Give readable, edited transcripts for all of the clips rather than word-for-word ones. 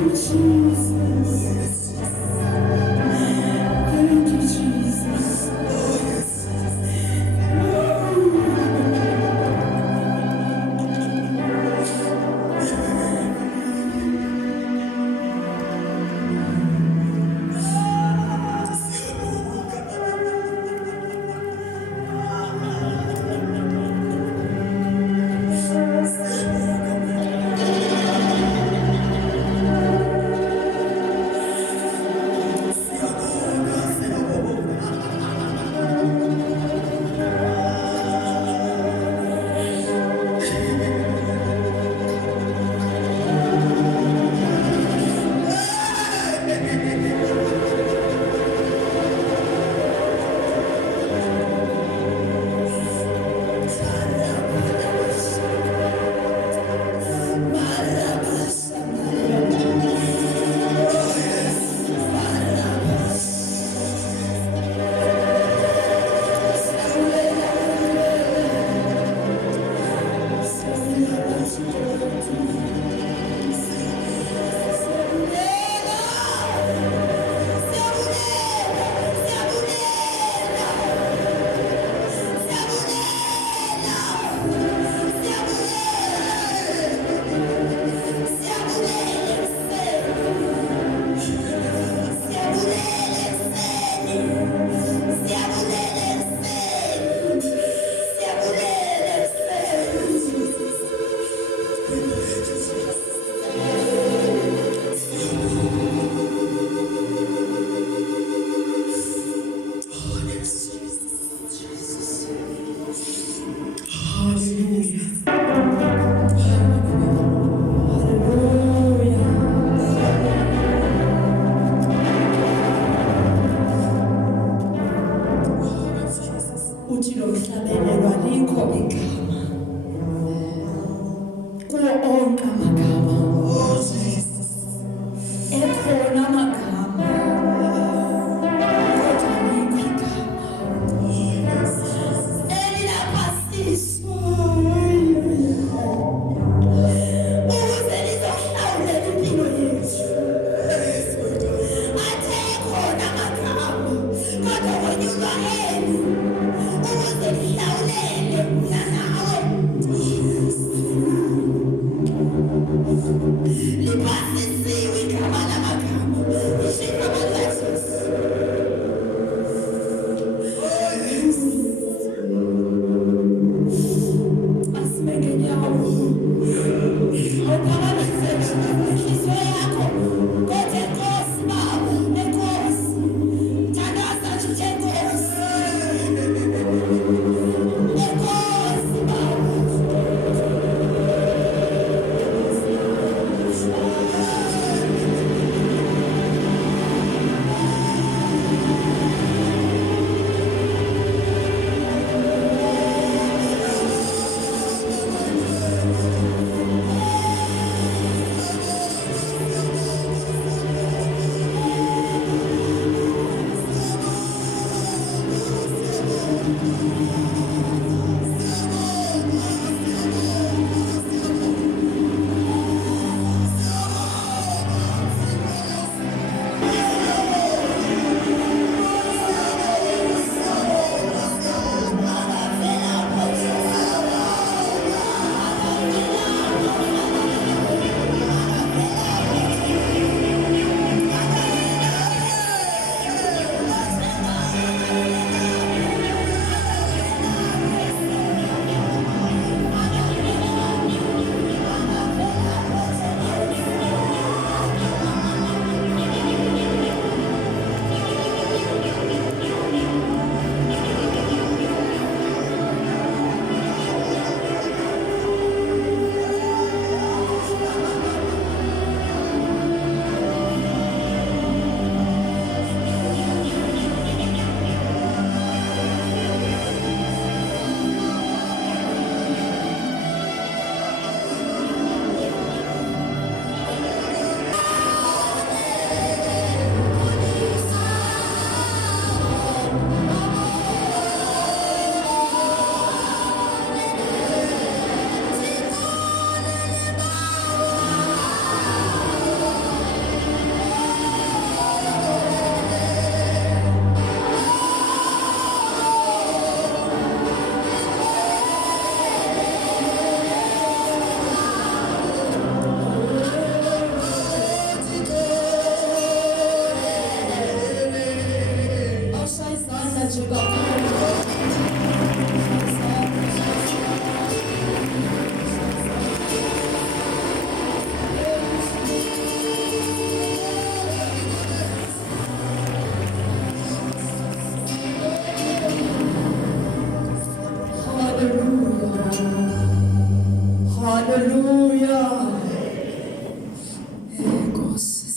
you, Jesus. Thank you, Jesus.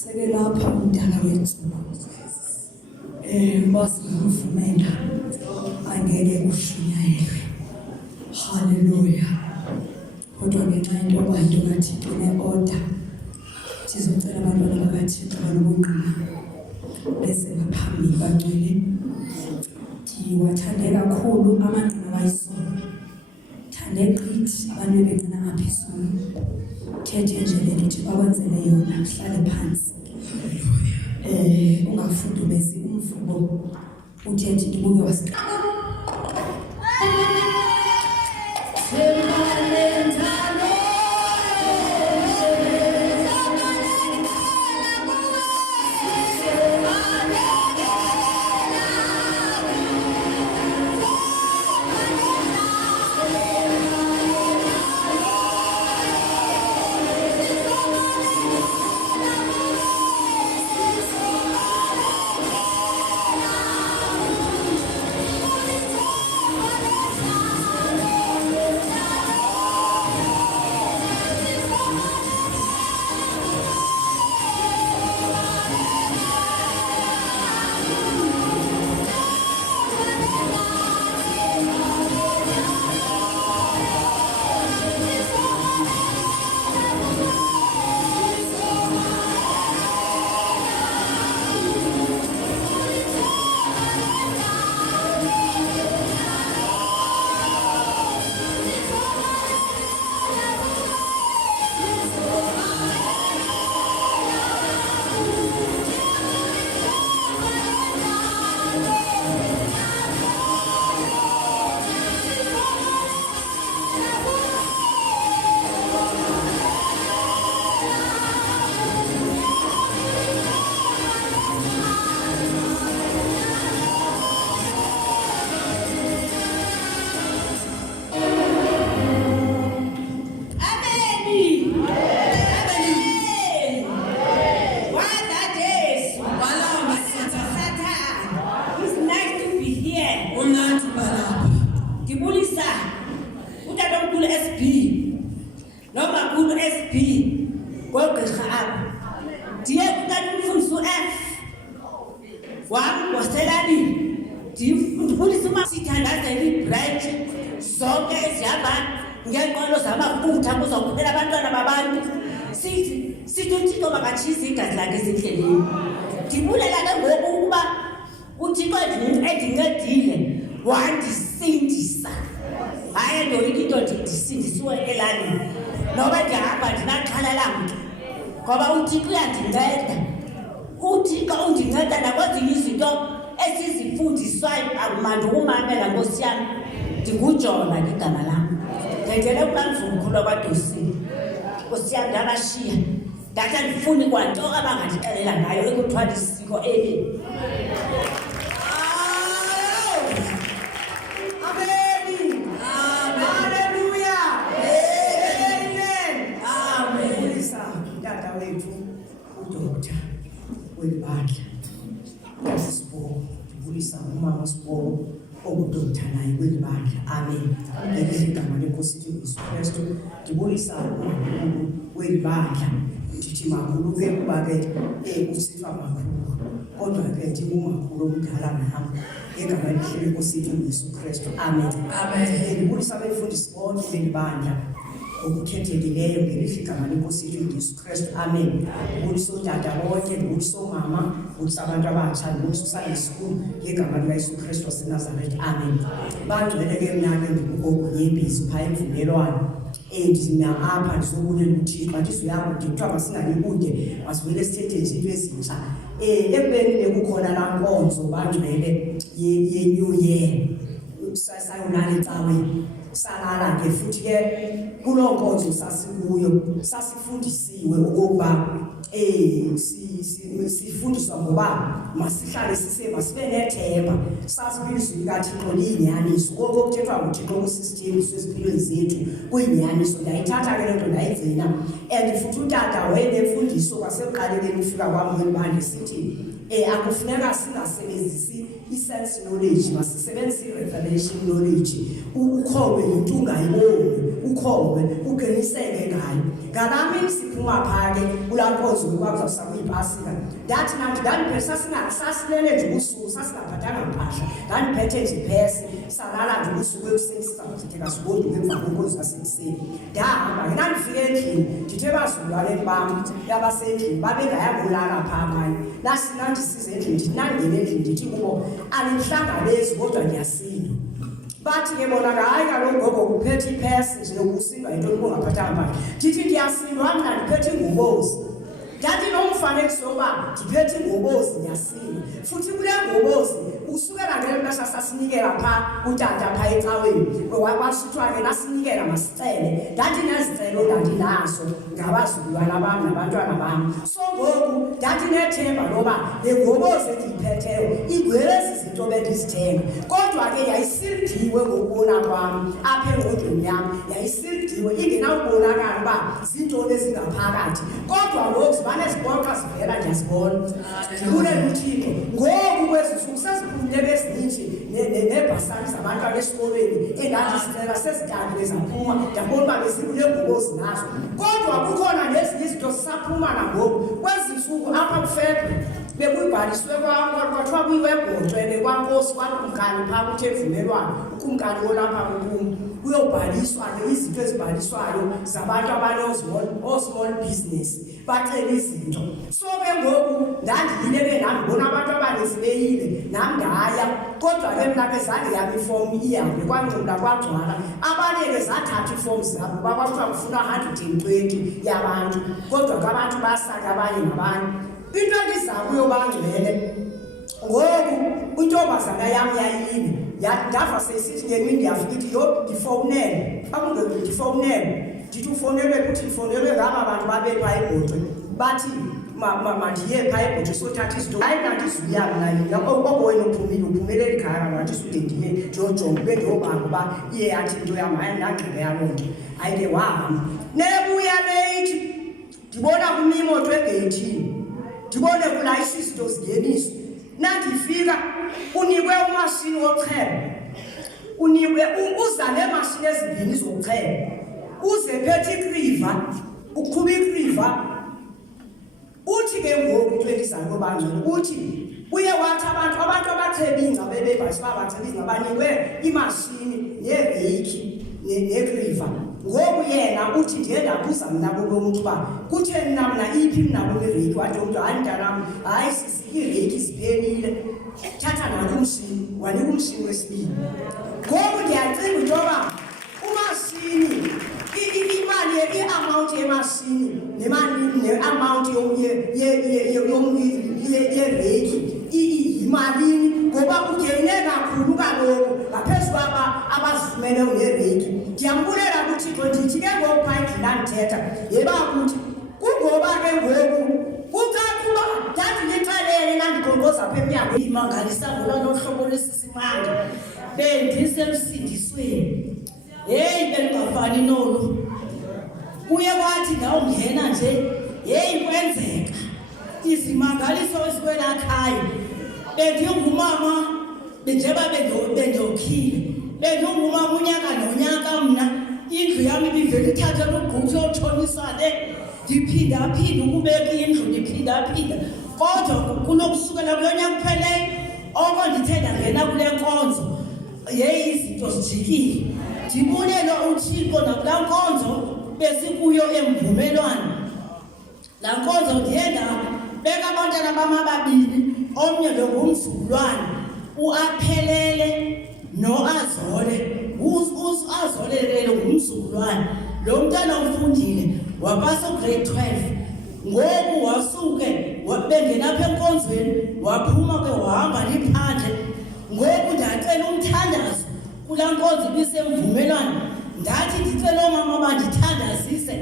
seke lapha umdala wensuku basimvumela angeke kushunyayelwe. Hallelujah. Kodwa ngenxa yentoba into kaThixo ne-order sizocela abantwana bakaThixo banobungqina bese baphambili bangcwele. Ndiwathande kakhulu amangqina kaYisoni, thande gqithi abantu bebengqina ngaphezulu. Thethe nje le nto bakwenzele yona, hlale phansi. Ungafudumezi umvubo, uthethe into ubuke wasiqala. Wandisindisa hayi nto into ndisindisiwe elalini noba ndihamba ndinaxhala lam ngoba uThixo uyandinceda. uThixo undinceda nakwezinye izinto esizifundiswayo akumandi ukumamela Nkosi yami. NdinguJona igama lam, ndenzele ukamvumkhulu kwaDosini. Nkosi yami ndabashiya ndathi andifuni kwanto abangandixelela ngayo ekuthiwa lisiko eli. Welibandla yasisibo ndibulisa umama sibo okudokotha naye welibandla. Amen. Ngegama leNkosi uJesu Kristu ndibulisa umakhulu welibandla. Ndithi makhulu ke kuba ke usithiwa makhulu kodwa ke ndingumakhulu omdala nami ngegama leNkosi uJesu Kristu. Amen. Amen. Ndibulisa abefundisi bonke welibandla okukhethekileyo ngelihligama leNkosi uJesu Kristu. Amen. Ndibulisa utata bonke, ndibulisa umama, ndibulisa abantu abatsha, ndibulisa uSunday School ngegama likaYesu Kristu waseNazaretha. Amen. Bangcwele ke mna ke ndikugogunyembezi phaya emvumelwano. Ndina apha ndizobulela uThixo athi uyabo ndithiwa masingabikude masivele sithethe izinto ezintsha. Ekubeni bekukhona laa nkonzo bangcwele ye-New Year sayonala ecaweni salala ke futhi ke kuloo nkonzo sasikuyo sasifundisiwe ukuba sifundiswa ngoba masihlale sibe nethemba sasibizwe likaThixo liyinyaniso konke okuthethwa nguThixo kusisithembiso sezimpilweni zethu kuyinyaniso. Ndayithatha ke loo nto ndayigcina and futhi utata wayenemfundiso kwasekuqalekeni ufika kwam welibandla sithi akufuneka singasebenzisi i-sense knowledge, masisebenzise i-revelation knowledge. Ukholwe yinto ungayiboni, ukholwe uqiniseke ngayo. ngalami siphuma phake kulankonzo kwakuzawusaba ipasika ndathi nathi ndandiphethe sasilele nje ubusuku sasingaphathanga mpahla ndandiphethe nje iphesi salala nje ubusuku ekuseni sizawuthetheka sigoduke emva kwenkonzo yasekuseni ndahamba ke ndandifike endlini ndithe bazulwaneni bam yabasendlini babengayabulala phaa manye nasindisize endlini ndithi nandingene endlini ndithi kubo alimhlangabezi kodwa ndiyasinda bathi ke bona hayi kaloku ngoku kuphethe iphesi nje yokusindwa yinto ngongaphathanga mpahla ndithi ndiyasindwa mna ndiphethe ingobozi ndathi nomfanekiso woba ndiphethe ingobozi ndiyasinda futhi kule ngobozi usukela ngelo xesha sasinikela phaa utata phaa ecaweni wasithiwa ke nasinikela masicele ndathi nezicelo ndandinazo ngabazukulwana bam nabantwana bam so ngoku ndathi nethemba loba le ngobozi endiyiphetheyo igwelezi zinto bendizithenga kodwa ke yayisildiwe ngokubona kwam apha engqondweni yam yayisildiwe ingenawubonakala uba zintoni ezingaphakathi kodwa ngoku zibane zipoqa zivela ndiyazibona ndibulela uThixo ngoku kwezi ntsuku seziphumile ezininji neebhasari zabantwana esikolweni endandizicela sezitandile zaphuma ndabona uba bezikule ngobozi nazo kodwa kukhona nezinye izinto zisaphuma nangoku kwezi ntsuku apha kufebruwari bekuyibhaliswe kwathiwa kwiwebhotshwe nekwankosi kwakumkani phaa kuthe vumelwano ukumkani wolapha kukum kuyobhaliswa ke izinto ezibhaliswayo zabantu small business bacela izinto so ke ngoku ndandiyile ke ndandibona abantu abaninzi beyile nam ndaya kodwa ke mna ke zange yam ifomu ihambe kwangcula kwagcwala abanye ke zathatha ifomu zabo bakwathiwa kufuna 120 yabantu kodwa ke abantu basaka abanye nabanye into endizakuyo bangcwele ngoku intombazana yam yayile ndava sesithi ngemini ndiyafika ithi yo ndifowunele akungeke ndifowunele ndithi ufowunelwe kuthi ndifowunelwe ngaba bantu babepha ebhotwe bathi mandiye phaa ebhotwe sothatha izinto hayi nandizuya mna yina oko wena uphumelele ikhaya ngathi sude ndiye ndiyojonga ube ndiyobanga uba iye yathi into yam hayi ndangxebe yaloo nto hayi ke wahamba nebuya leyithi ndibona kumimoto egeyithini ndibone kulayisha izinto zingeniswa nandifika unikwe umashini wocheba unikwe uza neemashini ezimbini zokucheba uze phethe ikriva uqhuba ikriva uthi ke ngoku into endizanto bangcwele uthi uye wathi abantu abacheba ingca bebebhathi babacheba ingca banikwe imashini nereyiki nekriva ngoku yena uthi ndiye ndabuza mna kulo mntu uba kutheni na mna iphi mna kunereyiki wathi umntu hayi mntanam hayi iireyiki ziphelile thatha nalo umshini wanika umshini wesibini ngoku ndiyacinga into yoba umashini imali i-amount yemashini ne-amount yereyiki yimalini ngoba kugeyine kakhulu kaloku ngaphezu kwaba abazifumene nereyiki ndiyambulela kuThixo ndithi ke ngoku phaa endlini andithetha yeba kuthi kungoba ke ngoku kucakuba ndandilixelele nandigongoza apha emnyango imangalisa ngolona hlobo lwesisimanga bendisemsindisweni heyi bendingafani nolu kuye kwathi ndawungena nje heyi kwenzeka izimangaliso ezikwelaa khaya bendingumama njengoba bendiyokhile bendingumama unyaka nonyaka mna indlu yam ibivele ithathelwe ugquthu yotshonisa le ndiphinda ukubeka indlu ndiphinda kodwa kunokusukela kulo nyaka kupheleyo oko ndithe ndangena kule nkonzo yeyi izinto zijikile ndibulele uThixo nakulaa nkonzo besikuyo emvumelwano laa nkonzo ndiye ndabeka abantwana bam ababini omnye lo ngumzukulwana uAphelele noAzole uAzolelele ngumzukulwana lo mntana ufundile wapasa ugrade 12 ngoku wasuke bengena apha enkonzweni waphuma ke wahamba liphandle ngoku ndacela umthandazo kulaa nkonzo ibisemvumelwano ndathi ndicela oomama bandithandazise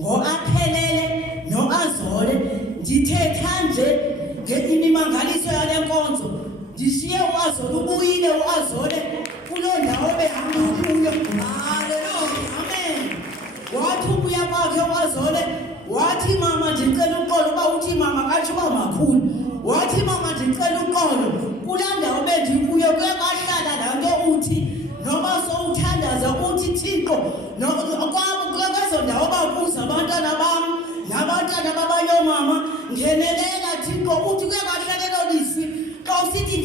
ngoAphelele noAzole ndithetha nje imimangaliso yale nkonzo ndishiye uAzole ubuyile uAzole kuloo ndawo behamba kuyo haleluya amen wathi ubuya kwakhe uAzole wathi mama ndicela uxolo uba uthi mama katsho uba makhulu wathi mama ndicela uxolo kulaa ndawo bendikuyo kuye kwahlala laa nto uthi noba sowuthandaza uthi Thixo kwezo ndawo bakuzo abantwana Thixo uthi kuyakahlekelo lisi xa usithi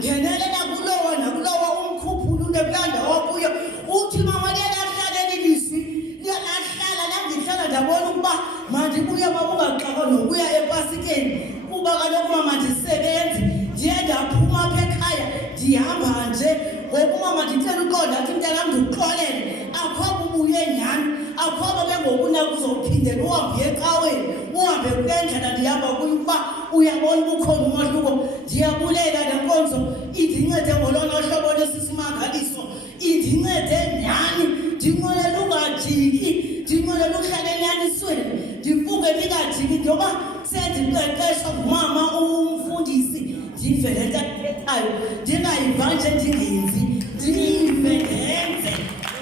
ngenelela kulowa nakulowa umkhuphulule kulanda wakuyo uthi mama liyalahlala lisi liyalahlala langihlala ndabona ukuba mandibuye babungaxaka nokuya epasikeni kuba kaloku mama ndisebenzi ndiye ndaphuma apha ekhaya ndihamba nje ngoku mama ndicela uqonda athi mntanam ndikuxolele akho bubuye nyhani akho ke ngokuna kuzophindela uhambe ecaweni uhambe kule ndlela ndihamba kuyo ukuba uyabona ubukhona umahluko ndiyabulela le nkonzo indincede ngolona hlobo lesisimangaliso indincede nyhani ndinqwenela ungajiki ndinqwenela uhlala enyanisweni ndivuke ndingajiki njengoba sendiqeqeshwa ngumama umfundisi ndive le nto ayithethayo ndingayiva nje ndingenzi ndive ndenze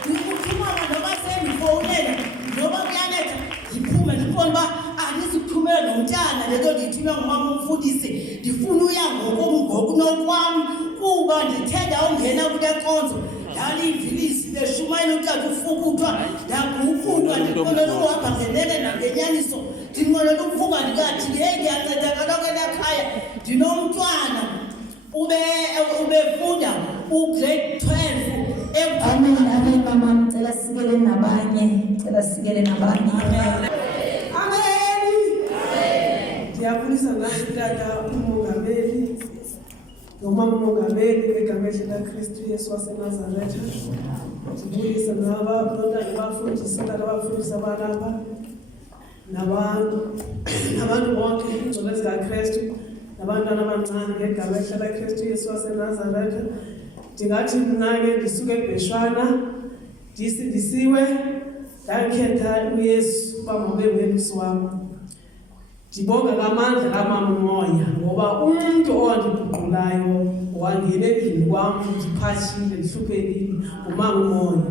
ndikuthumama noba sendifowunela noba kuyanetha ndiphume ndibone uba andizikuthumela nomntana le nto ndiyithume ngumama umfundisi ndifuna uya ngokunokwam kuba ndithe ndawungena kule nkonzo ndaliyimvilisi beshumayela utata ufukuthwa ndagukutwa ndinqwenela uhamba ngenene nangenyaniso ndinqwenela ukuvuka ndikathi ndiyancedakala kwelakhaya ndinomntwana ubefunda ugrade 12 Amen, amen, mama. Cela sikele nabanye. Amen. Ndiyabulisa ngathi tata umongameli nomama umongameli egameni likaKristu Yesu waseNazaretha. Ndibulisa nabantwana abafundisi nabafundisi abalapha nabantu bonke ingcono zikaKristu nabantwana abancane ngegameni likaKristu Yesu waseNazaretha. Ndingathi mna-ke ndisuke eBheshwana ndisindisiwe ndakhetha uYesu uba mabe ngumsi wam. Ndibonga ngamandla kamama umoya ngoba umntu owandibhuqulayo wangena endlini kwam ndiphashile ndihluphekile ngumama umoya.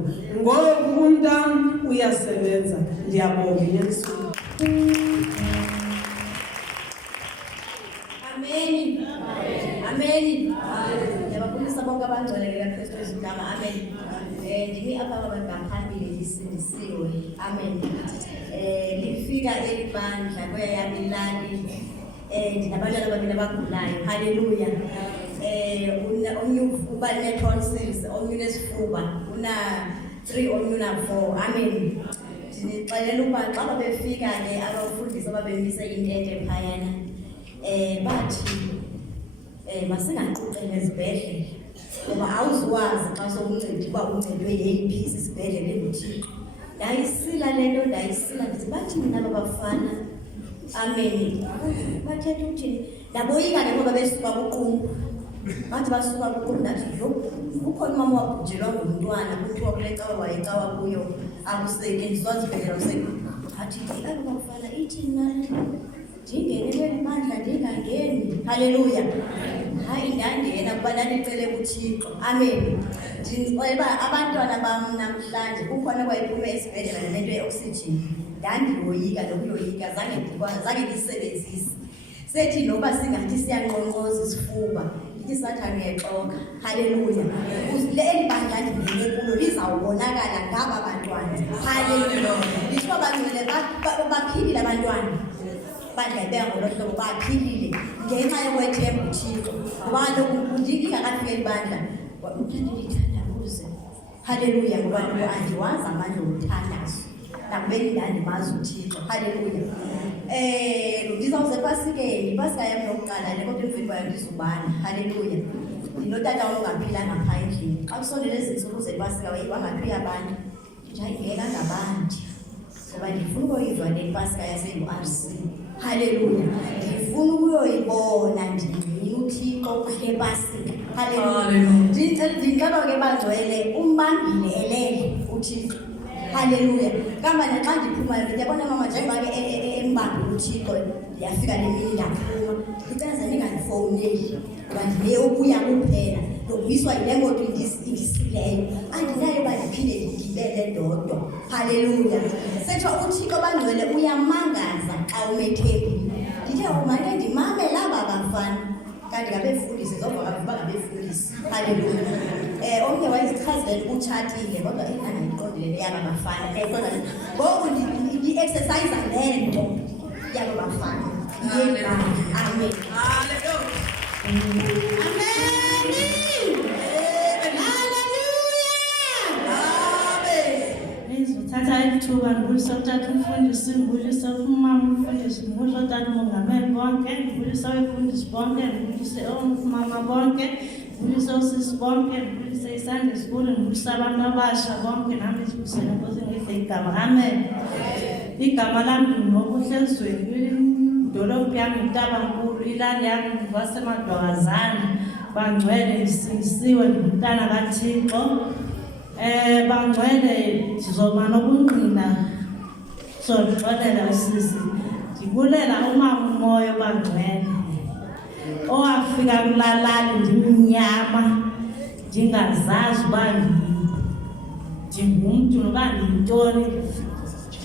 Ngoku umntam uyasebenza ndiyabonga enyanisweni. Amen. Amen. Ndiyababulisa bonke abangcwele kaKristu Yesu igama. Amen. Ndimi apha ngaphambili ndisindisiwe. Amen. Lifika eli bandla kweyam ilali. Ndinabantwana ababini abagulayo. Haleluya. Omnye uba ne-tonsils, omnye unesifuba, una-3, omnye una-4. Amen. Ndinixelela ukuba xa babefika ke abafundisi ababemise intente phayana bathi masingaquqeni ezibhedlele ngoba awuziwazi xa sokunceda uba uncedwe yeyiphi isibhedlele enguThixo. Ndayisila le nto ndithi bathi mina babafana. Amen. Bathetha ukuthini ndaboyika ke ngoba besuka kuqumbu bathi basuka kuqumbu ndathi yho ukhona umama wabhujelwa ngumntwana kuthiwa kule cawa wayecawa kuyo akusetyenziswa zibhedlela useke athi babafana ithini nani ndingeneleli bandla ndingangeni. Haleluya. Hayi ndangena kuba ndanicele kuThixo. Amen. Ndicela abantwana bam namhlanje kukhona kwayiphume esibhedlela nento ye-oxygen ndandiyoyika nokuyoyika zange ndisebenzise sethi noba singathi siyanqonqoza isifuba ndithi Sathane uyexoka. Haleluya. Eli bandla ndingene kulo lizawubonakala ngaba bantwana. Haleluya. Nditsho bangcwele baphilile abantwana bandlebeka ngolo hlobo baphilile ngenxa yokwethemba uThixo ngoba kaloku ndingakafika elibandla uthandanize. Haleluya. Ngoba kaloku andiwazi amandla omthandazo nakubeni ndandimazi uThixo. Haleluya. Ndizawuze epasikeni ipasika yam yokuqala le kodwa emveni kwayo ndizubana. Haleluya. Ndinotata ongaphilanga phaa endlini xa kusondele ezi ntsuku zepasika wangaphi abantu ndingeka ngabandi ngoba ndifuna ukuyiva le pasika yase-URC. Haleluya. Ndifuna ukuyoyibona ndiyini uThixo kule pasika. Haleluya. Ndicela ke bangcwele umbambile elele uThixo. Haleluya. Kamba naxa ndiphuma ndiyabona mama njengoba ke embambe uThixo ndiyafika le mini ndaphuma ndicela ze ndingandifowuneli ngoba ndile ubuya kuphela ndobuyiswa yile moto indisileyo andinayo uba ndiphinde ndigibele ndodwa. Haleluya. Sethiwa uThixo bangcwele uyamangaza xa umethembile. Ndithe umane ndimamela aba bafana kanti ngabefundisi zovakavuba ngabefundisi. Haleluya. Omnye wayezichazela utshatile kodwa engangayiqondile yaba bafana. Ngoku i-exercise le nto yaba bafana. yebandla. Amen. Ngizothatha ithuba ngibulisa utata umfundisi, ngibulisa umama umfundisi, ngibulisa utata umongameli bonke, ngibulisa abefundisi bonke, ngibulise omama bonke, ngibulise osisi bonke, ngibulise iSunday School, ngibulisa abantu abasha bonke, nami ngibusele Nkosi ngihle igama. Amen. Igama lami nginobuhle ezweni, idolobhu yami iNtabankulu, ilali yami ngwaseMadwakazana, bangcwele ngisindisiwe ngumntana kaThixo. Bangcwele sizoma nobungqina sokuxolela usisi ndibulela umama umoya bangcwele owafika kulalali ndimnyama ndingazazi uba ndingumntu noba ndiyintoni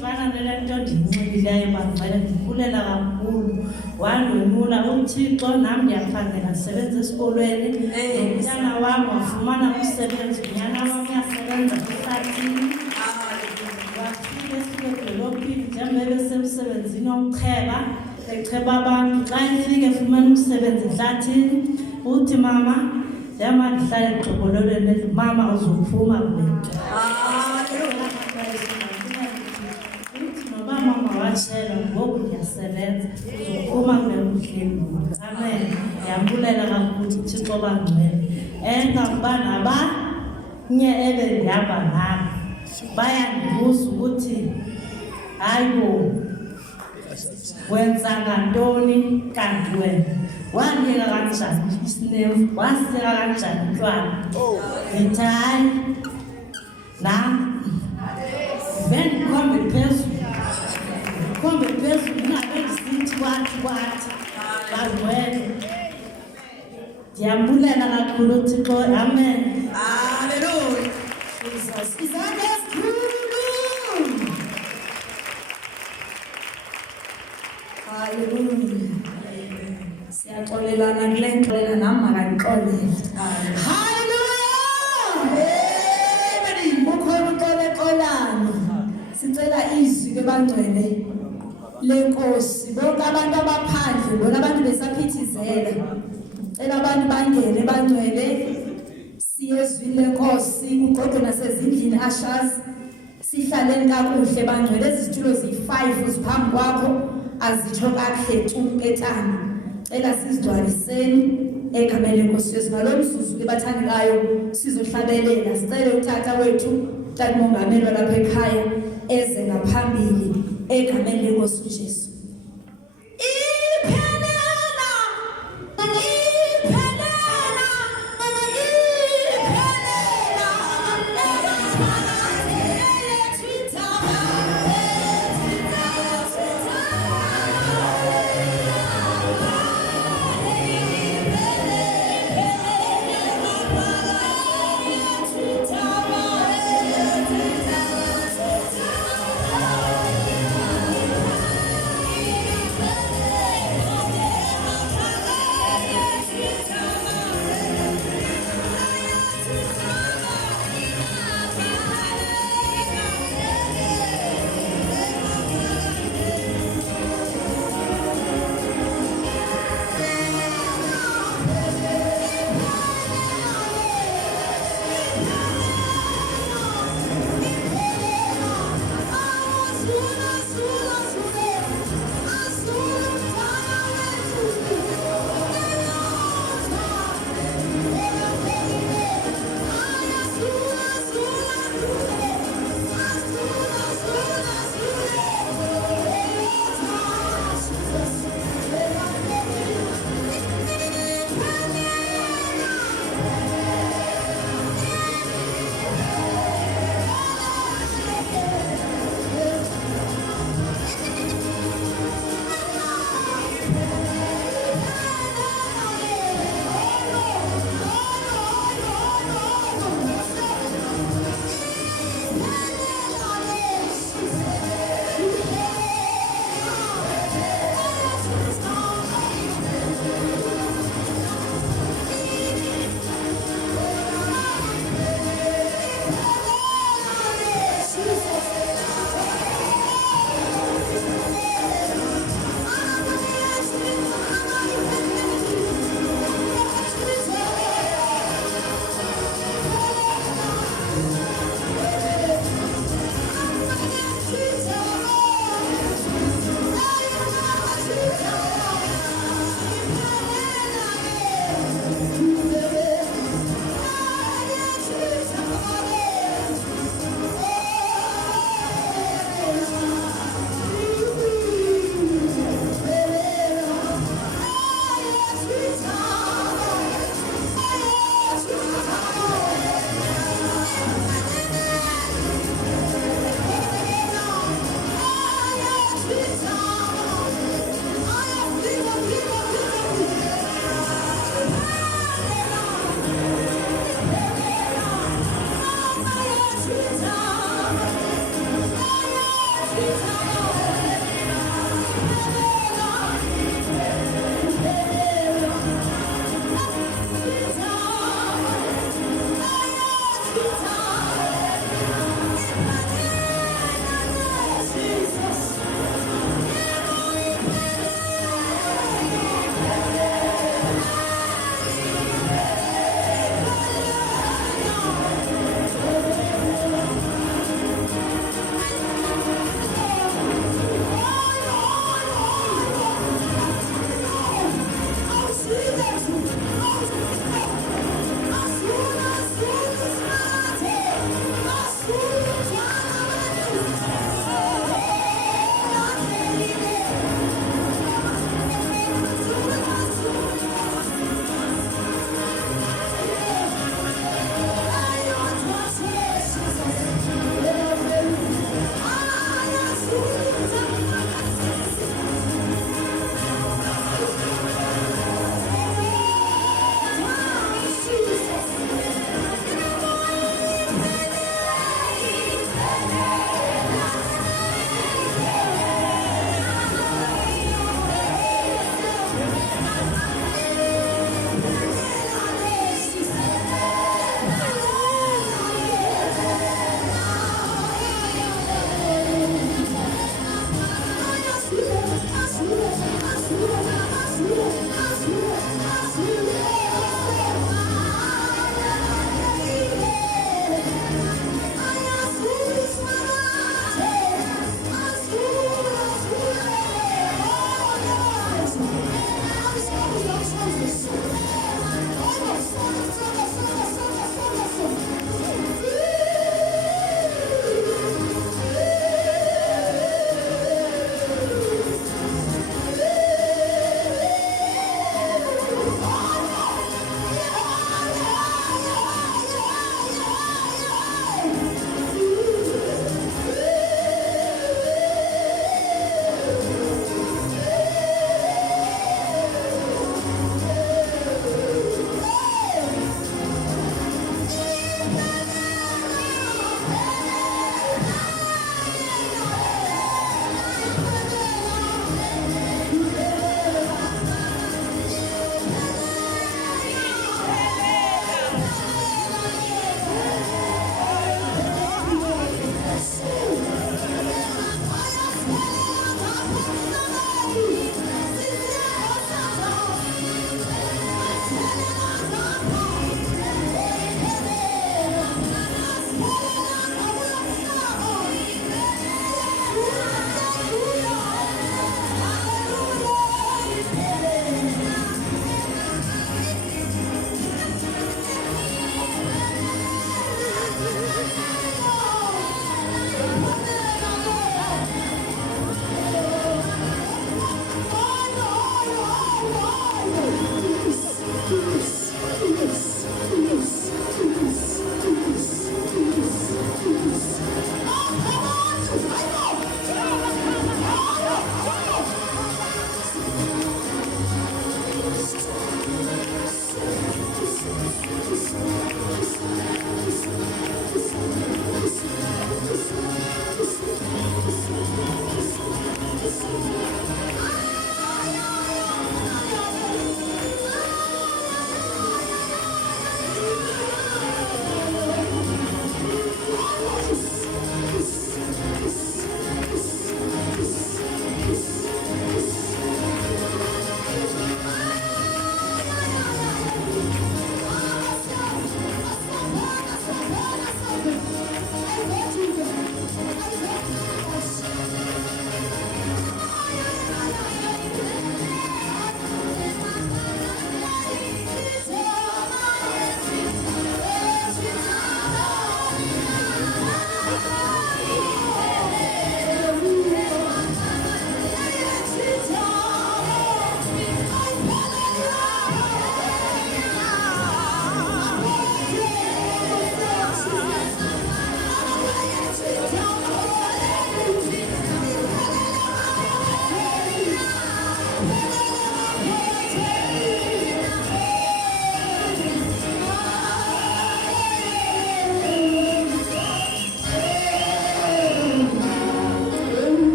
fana nale nto ndiyinxibileyo bangcwele ndibulela kakhulu wandonyula uThixo nam ndiyaphangela ndisebenza esikolweni nomntana wam wafumana umsebenzi unyana wam uyasebenza ehlathini wafika esuke edolophini njengoba ebesemsebenzini wokucheba echeba abantu xa efike efumana umsebenzi ehlathini uthi mama ndiyama ndihlale egqobololweni mama uzophuma kule nto mama watshela ngoku ndiyasebenza uzophuma kule kuhleli. Amen. Ndiyambulela kakhulu uThixo bangcwele engakuba nabanye ebendihamba nabo bayandibuza ukuthi hayi bo wenza ngantoni kanti wena wanika kanjani isinefu wasika kanjani utywala ndithi hayi nam vendikhombe phezulu kombe phezulu ingabe ndisithi kwathi bangcwele ndiyambulela kakhulu uThixo. Amen. Hallelujah. Jesus is our best. Hallelujah. Siyaxolelana kule nxolela nami makanixolele. Hallelujah. Ukhona uxolelano. Sicela izwi ke bangcwele lenkosi bonke abantu abaphandle bona abantu besaphithizela cela abantu bangene bangcwele siyezwini lenkosi uqoqo nasezindlini ashazi sihlaleni kakuhle bangcwele izitulo zi5 ziphambi kwakho azitsho kakuhle tunketana cela sizigcwaliseni egameni lenkosi Yesu ngalomzuzu ke bathandekayo sizohlabelela sicela utata wethu tata umongameli lapha ekhaya eze ngaphambili egameni lenkosi uJesu.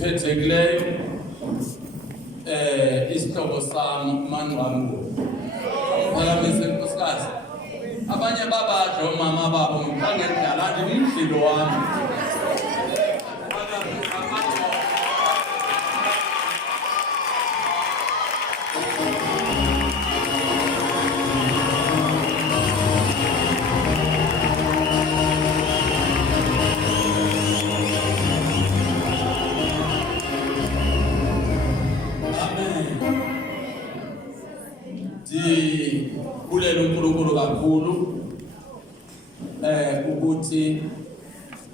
okhethekileyo isihlobo sami Manqambo phakamise nkosikazi abanye babadla omama babo ngicangedala nje umdlilo wami kulela uNkulunkulu kakhulu ukuthi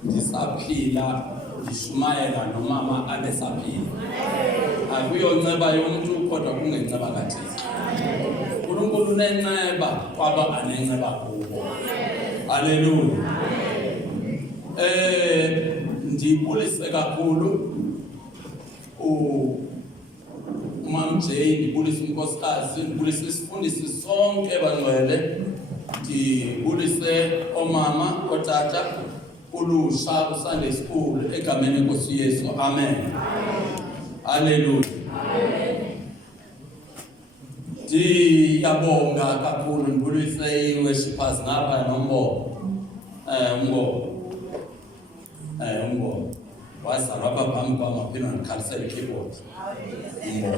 ndisaphila ndishumayela nomama abesaphila akuyonceba yomuntu kodwa kungenceba kaThixo uNkulunkulu unenceba kwaba anenceba kubo haleluya ndibulise kakhulu Umam Jane, ndibulise unkosikazi, ndibulise isifundisi sonke bangcwele, ndibulise omama, otata, ulusha, uSunday school, egameni lenkosi Yesu. Amen. Hallelujah. Ndiyabonga kakhulu ndibulise i-worshipers ngapha nombo. Umbo. Wazalwa apha phambi kwam waphinda wandikhalisela i-keyboard. Umbo.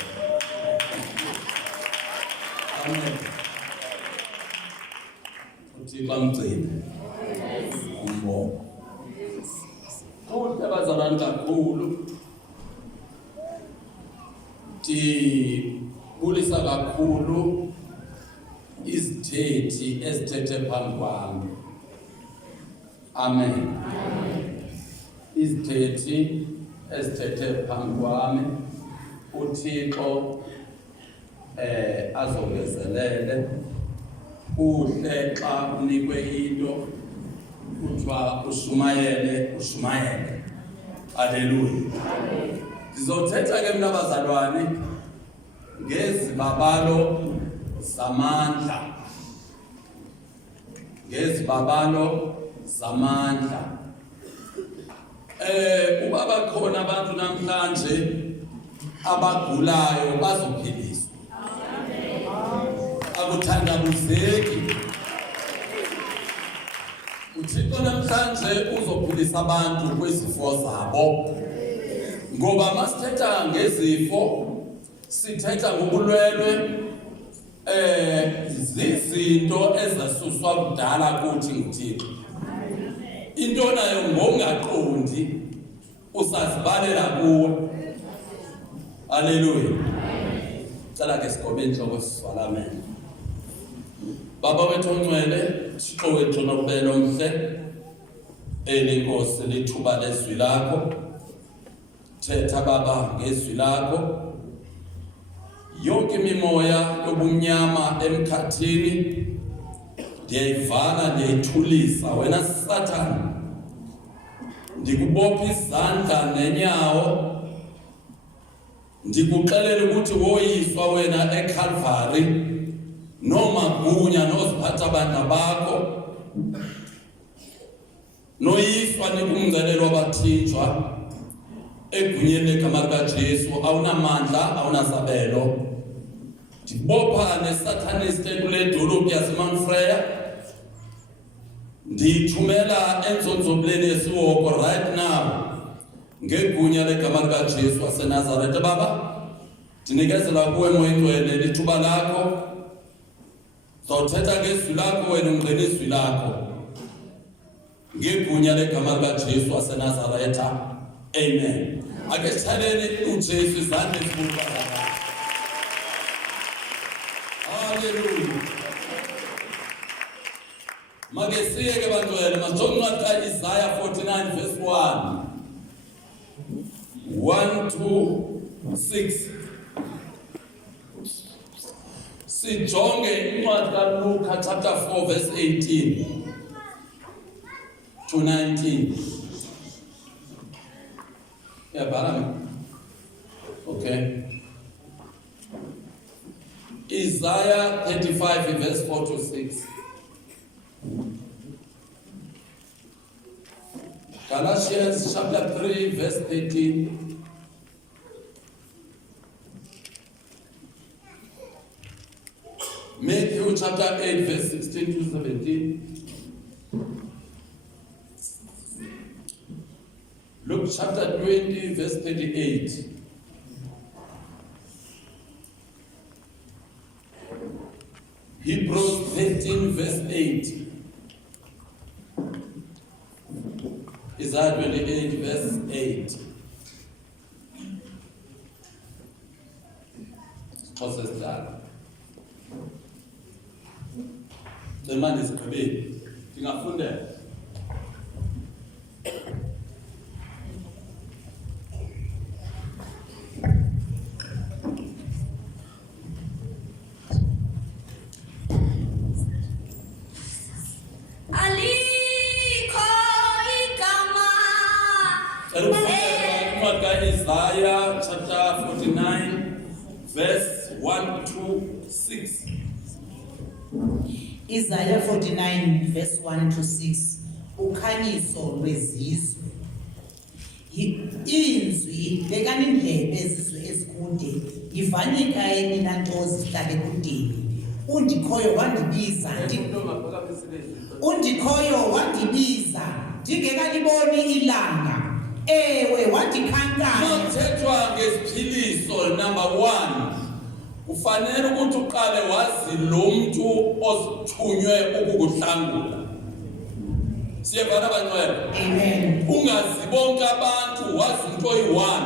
Amen. uThixo amgcine. Umbo. Kuhle bazalwane kakhulu. Ndibulisa kakhulu izithethi ezithethe phambi kwami. Amen. Izithethi ezithethe phambi kwami uThixo azongezelele kuhle xa unikwe into kuthiwa ushumayele. Haleluya. Ngizothetha ke mina bazalwane ngezibabalo zamandla. Uba bakhona abantu namhlanje abagulayo bazophiliswa. Akuthandabuzeki. uThixo namhlanje uzophilisa abantu kwizifo zabo. Ngoba masithetha ngezifo sithetha ngobulwelwe zizinto ezasuswa kudala kuthi nguThixo. Into nayo ngongaqondi usazibalela kuwe. Haleluya. Cela ke sigobe inhloko siswala amen. Baba wethu ongcwele, Thixo wethu nobelo omhle, elinkosi lithuba lezwi lakho. Thetha Baba ngezwi lakho. Yonke imimoya yobumnyama emkhathini ndiyayivala ndiyayithulisa. Wena Satan ndikubopha izandla nenyawo, ndikuxelela ukuthi woyiswa wena eCalvary nomagunya noziphatha abantu bakho, noyiswa nikumncelelo wabathinjwa egunyeni legama likaJesu. Awunamandla, awunasabelo. Ndibopha nesatanist kule dolophu yaseManfreya, ndithumela enzonzobuleni yesiwoko right now ngegunya legama likaJesu waseNazaretha. Baba, ndinikezela kuwe Moya Oyingcwele lithuba lakho. Zawuthetha ngezwi lakho wena ungqina izwi lakho ngegunya legama likaJesu waseNazaretha. Amen. Ake sithaleni uJesu izandla ezikhulu. Hallelujah. Make siye ke bantwana masijonge Isaiah 49 verse 1 to 6. Sijonge incwadi kaLuka chapter 4 verse 18 to 19. Okay. Isaiah 35 verse 4 to 6. Galatians chapter 3 verse 13 Matthew chapter 8 verse 16 to 17. Luke chapter 20 verse 38. Hebrews 13 verse 8. Isaiah 28 verse 8. Process that. The man is coming. Tingafundela. Isaiah chapter 49 verse 1 to 6. Isaiah 49 verse 1 to 6. Ukhanyiso lwezizwe. Inzwi lekanindlebe ezizwe ezikude ivanikaye nina ntozi zihlale kudeni. Undikhoyo wandibiza ndingekaliboni ilanga. Ewe wandikhankanya. Kuthethwa ngesiphiliso number 1. Kufanele ukuthi uqale wazi lo muntu osithunywe ukukuhlangula. Siyevana abantwana? Amen. Ungazi bonke abantu, wazi umuntu oyi-1.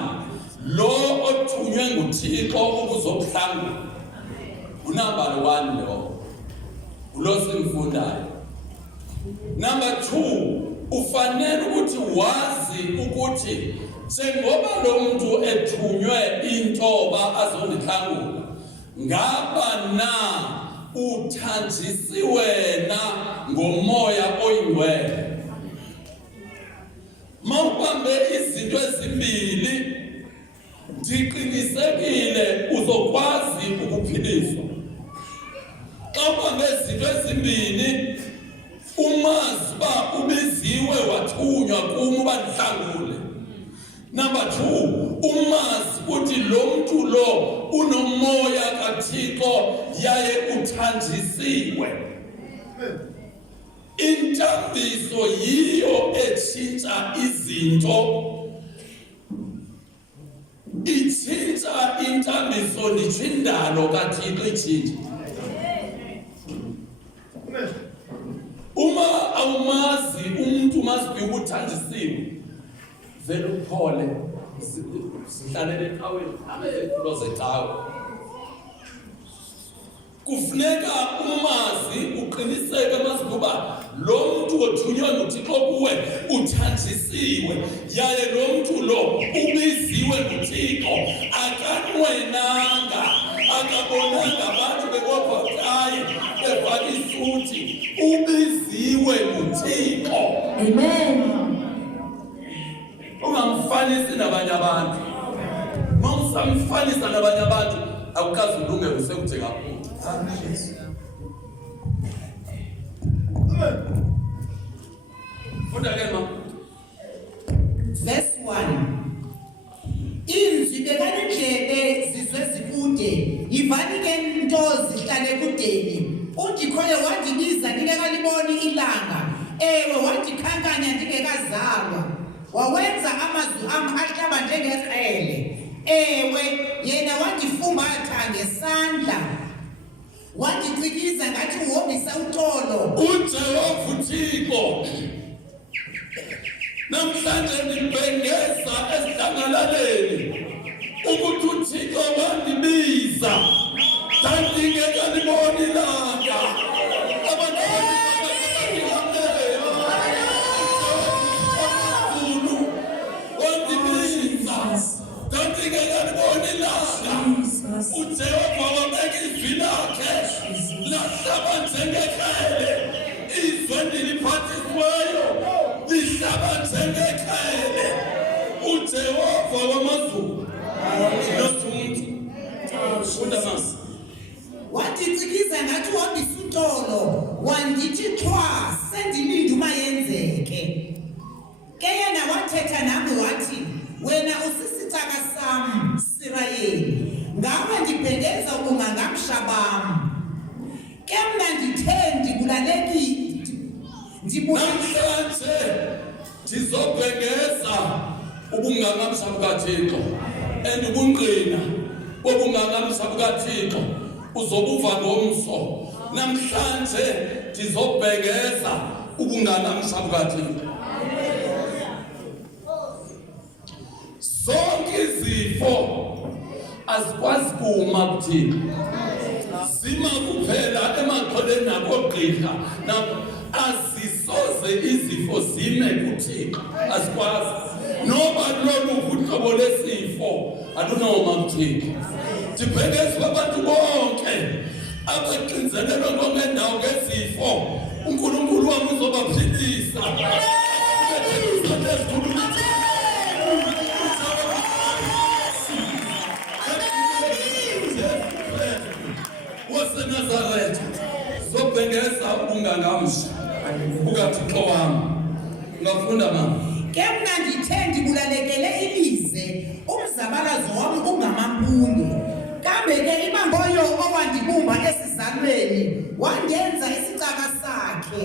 Lo othunywe nguThixo ukuzokuhlangula. Unumber 1 lo. Ulo simfundayo. Number 2, ufanele ukuthi wazi ukuthi sengoba lo muntu ethunywe intoba azondihlangula, ngaba na uthanjisiwe na ngomoya oyingcwele. Mawubambe izinto ezimbili, ndiqinisekile uzokwazi ukuphiliswa. Xa ubambe izinto ezimbili, umazi ba ubiziwe wathunywa kum uba ndihlangule. Number 2, umazi ukuthi lo muntu lo unomoya kaThixo yaye uthanjisiwe. Intambiso yiyo etshintsha izinto. Itshintsha intambiso nditsho indalo kaThixo itshintsha. Uma awumazi umuntu masibike ukuthanjisiwe, vele uphole sihlalele eqhaweni abeempilo zecawe. Kufuneka umazi uqiniseke masikuba lo muntu othunywe nguThixo kuwe uthanjisiwe, yaye lo muntu lo ubiziwe nguThixo, akanwenanga, akabonanga abantu bekophayi befaka isuthi, ubiziwe nguThixo. Amen. Ungamfanisi nabanye abantu. Mawusamfanisa nabanye abantu akukazi ulungele usekuthe kakhulu. Funda ke ma. Verse 1. Inzwi bekanendlebe zizwe zikude ivanike ntozi zihlale kudeni. Undikhoyo wandibiza ndingekaliboni ilanga. Ewe wandikhankanya ndingekazalwa. Wawenza amazwi am ahlaba njengeqele. Ewe yena wandifumbatha ngesandla. Wandicikiza ngathi uhombisa utolo. uJehova uThixo namhlanje ndibhengeza esidlangalaleni ukuthi uThixo wandibiza ndingekaliboni ilanga. uJehova wabeka izwi lakhe lahlaba njengeqele. Izwi endiliphathisiweyo lihlaba njengeqele. uJehova wamazulu nosumuntu. Funda masi. Wandicikiza ngathi uhombisa utolo. Wandithi xhwa sendilinde uma yenzeke. Ke yena wathetha nami wathi, wena usisitaka sam Sirayeli, ngawe ndibhengeza ukungangamsha bam. mna ndithe namhlanje ndizobhengeza ubungangamsha bukaThixo and ubungqina bobungangamsha bukaThixo uzobuva ngomso. Namhlanje ndizobhengeza ubungangamsha bukaThixo. Zonke izifo azikwazi kuma kuThixo, zima kuphela emaqoleni nakogqirha, azisoze izifo zime kuThixo, azikwazi. Noba lolu uhlobo lesifo alunoma kuThixo. Ndibhekeza abantu bonke abaxinzelelwa ngendawo ngezifo, uNkulunkulu wami uzobaphilisa. waseNazaretha zobhengeza ubungangamsha bukaThixo wami. Ngafunda mama. Ke mna ndithe ndibulalekele ilize umzabalazo wami ungamampunge. Kambe ke imangoyo owandibumba esizalweni wangenza isicaka sakhe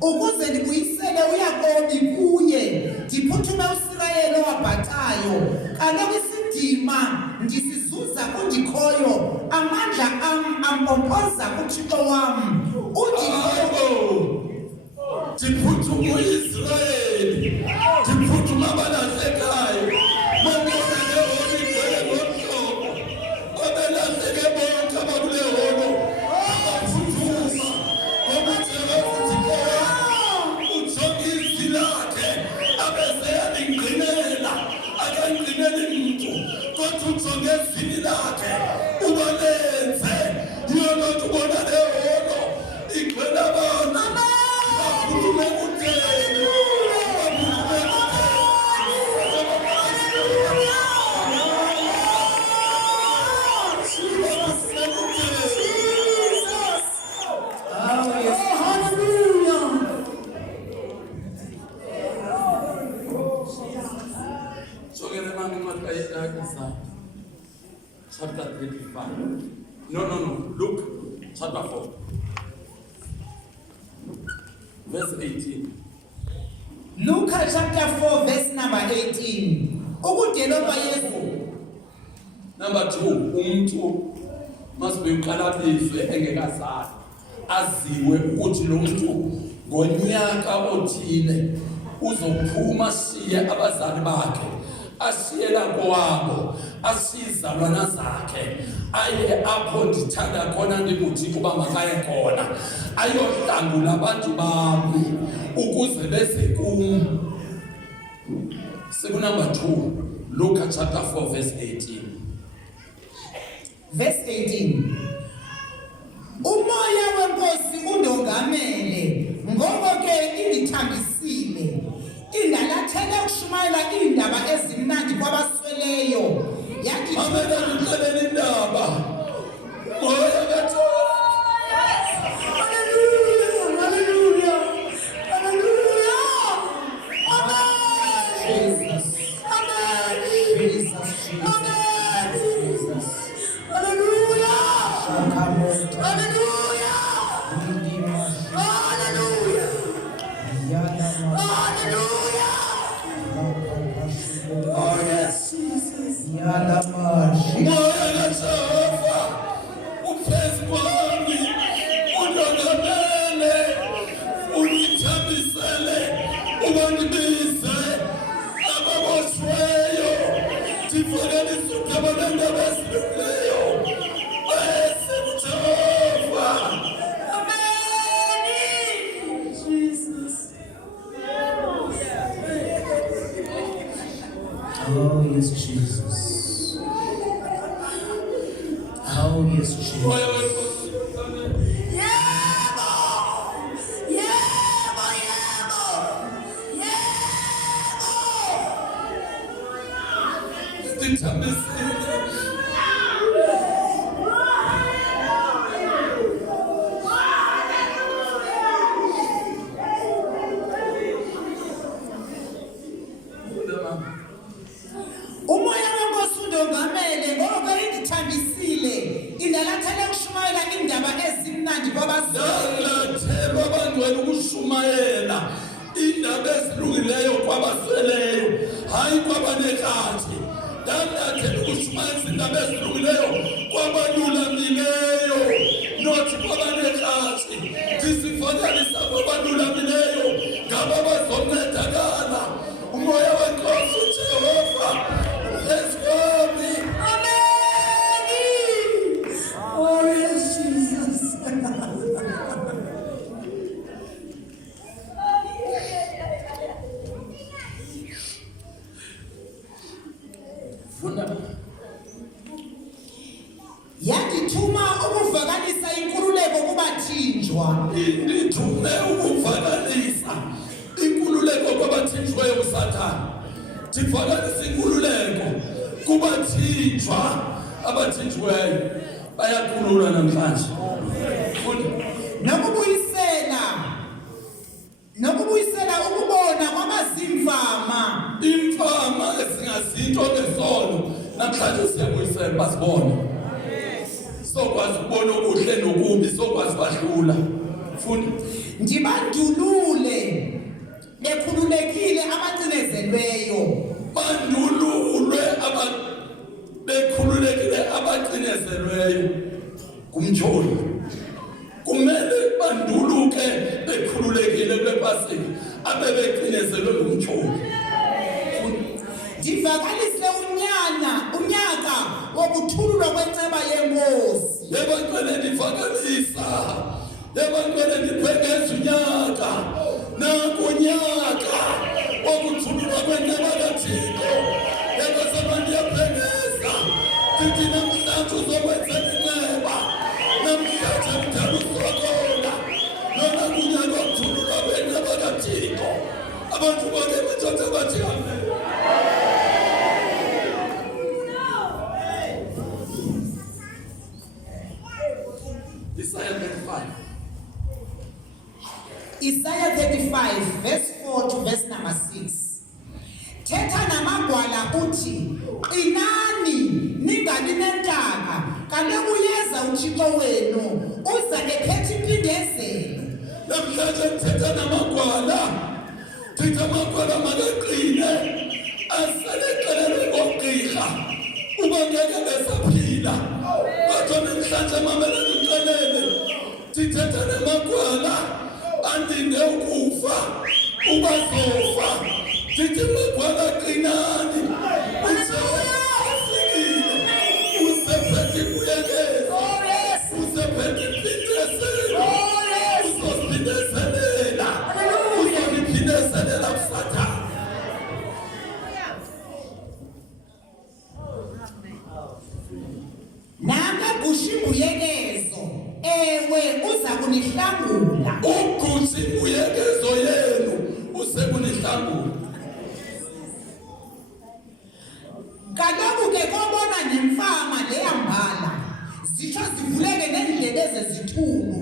ukuze ndibuyisele uYakobi kuye, ndiphuthume uSirayeli owabhatayo. Kaloku isidima ndisizuza kundikhoyo, amandla am ampompoza kuThixo wam. Ndiphuthuma uIsrayeli, ndiphuthuma abalahlekayo, babona le holo igcwele ngomhlobo, abalahleke bonke abakule holo, abaphuthuma, ngokuthela uThixo ujonge izwi lakhe, abese yalingqinela, akangqineli muntu, kodwa ujonge izwi lakhe, ubalenze, yiyo lonto ubona le holo igcwele abantu. Chapter 35. No. Luke chapter 4. Verse 18. Luke chapter 4 verse number 18. Ukudelwa Yesu. Number 2, umuntu masibe uqalabizwe engekazali, aziwe ukuthi lo muntu ngonyaka othile uzophuma siye abazali bakhe, asiyela kwabo, asizalwana zakhe, aye apho ndithanda khona ndikuthi kuba makaye khona, ayohlangula abantu bami ukuze bese kum. Siku number 2, Luke chapter 4 verse 18. Verse 18. Umoya wenkosi undongamele, ngoko ke indithambisile, indalathele ukushumayela iindaba ezimnandi kwabasweleyo. Yathi amele ngixelele indaba. Moya kaThixo. Oh yes, Jesus. Oh yes, Jesus. Umoya wenkosi undongamele, ngoko indithambisile, indalathele ukushumayela indaba ezimnandi kwaba Ndalathelwa abangcwele ukushumayela indaba ezilungileyo kwabasweleyo, hayi kwabanekhathi. Ndalathelwa ukushumayela indaba ezilungileyo kwabalulamileyo, not kwabanekhathi. Ndisifanelisa kwabalulamileyo, ngabo bazoncedakala. Umoya weNkosi uJehova phezu kwami. Oh yes, Jesus. Yandithuma ukuvakalisa inkululeko kubathinjwa. Ndithume ukuvakalisa inkululeko kwabathinjweyo uSathane. Ndivakalisa inkululeko kubathinjwa abathinjweyo. Bayakhululwa namhlanje. Nokubuyisela ukubona kwabazimfama. Imfama ezingazinto ngesono namhlanje siyabuyisela basibona. Sokwazi ukubona okuhle nokubi, sokwazi bahlula. Funda. Ndibandulule bekhululekile abacinezelweyo. Bandululwe bekhululekile abacinezelweyo kumtsholi. Kumele banduluke bekhululekile kwepasika abebecinezelo ngumtsholi. Ndivakalise unyaka wokuthululwa kwenceba yenkosi. Yebantwana ndivakalisa, yebantwana ndibhekeza unyaka, nakunyaka wokuthululwa kwenceba kaThixo. Yebasaba ndiyabhekeza, ndithi namhlanje uzokwenzela inceba, namhlanje mdala uzokhona, nona kunyaka wokuthululwa kwenceba kaThixo. Abantu bonke bethatha bathi amen. Isaiah 35 verse 4 to verse number 6. Thetha namagwala uthi, qinani ningabi nentaka, kaloku uyeza uThixo wenu, uza ephethe impindezelo. Namhlanje thetha namagwala, thetha amagwala makaqine, aselekelelwe ngogqirha uba ngeke besaphila. Kodwa namhlanje mamela ndixelele, tithetha namagwala andinde ukufa ubazofa. Ndithi magwala qinani, usephethe imbuyekezo, usephethe impindezelo, uzosiphindezelela, uzoniphindezelela kuSathane. Nakagusha imbuyekezo, ewe uza kunihlangula. Ugusha imbuyekezo yenu usekunihlangula. Kaloku ke kobona nemfama leyambala, zitsho zivuleke nendlebe zezithulu,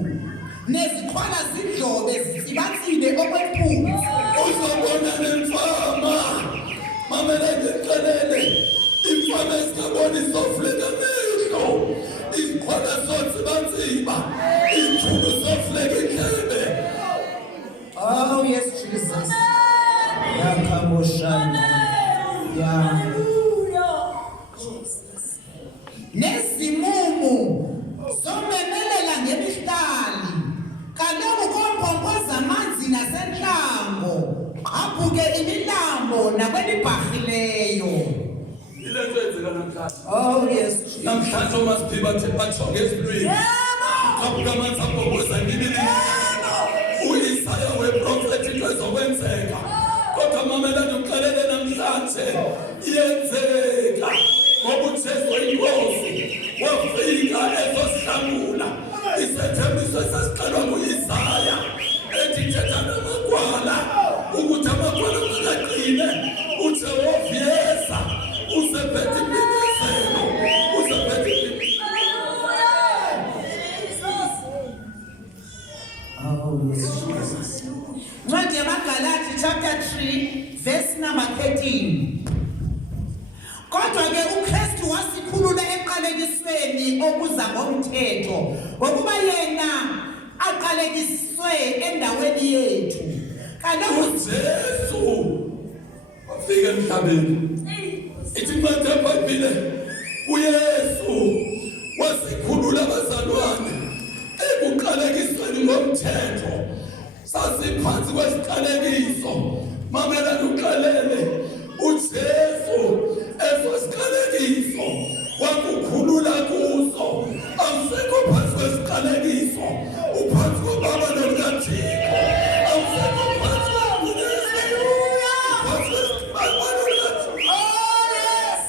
nezixhwala zidlobe zitsibatsibe okwephunzi. Uzobona nemfama, mamela ndixelele, imfama ezingaboni zofuleka amehlo, izixhwala zotsibatsiba, izithulu zofuleka indlebe. Oh yes, Jesus. Yakamoshana. Yeah. Nezimumu zomemelela ngemihlali, kaloku kompompoza amanzi nasentlango, aphuke imilambo nakwelibharhileyo. Ile nto enzeka namhlanje. Oh yes. Namhlanje uMasiphiwe batsho ngesilwimi. Aphuke amanzi apompoza ngibilini. U-Isaya weprofethi into ezokwenzeka. Kodwa mamela ndikuxelele namhlanje iyenzeka. Ngoba uJesu inkosi wafika ezosihlangula isethembiso esasixelwa nguIsaya ethi thetha namagwala ukuthi amagwala makaqine, uJehova yeza, usephethe impindezelo, usephethe Ncwadi yamaGalati chapter 3 verse number 13. Kodwa ke uKristu wasikhulula eqalekisweni okuza ngomthetho, ngokuba yena aqalekiswe endaweni yethu. Kaloku uJesu wafika emhlabeni. Ithi manje eBhayibhile uYesu wasikhulula abazalwane ekuqalekisweni ngomthetho. Sasiphansi kwesiqalekiso. Mamela uqalele uJesu esosiqalekiso wakukhulula kuso. Awusekho phansi kwesiqalekiso. Uphansi koBaba nokaThixo. Awusekho phansi kwesiqalekiso. Uphansi kwesiqalekiso. Oh yes.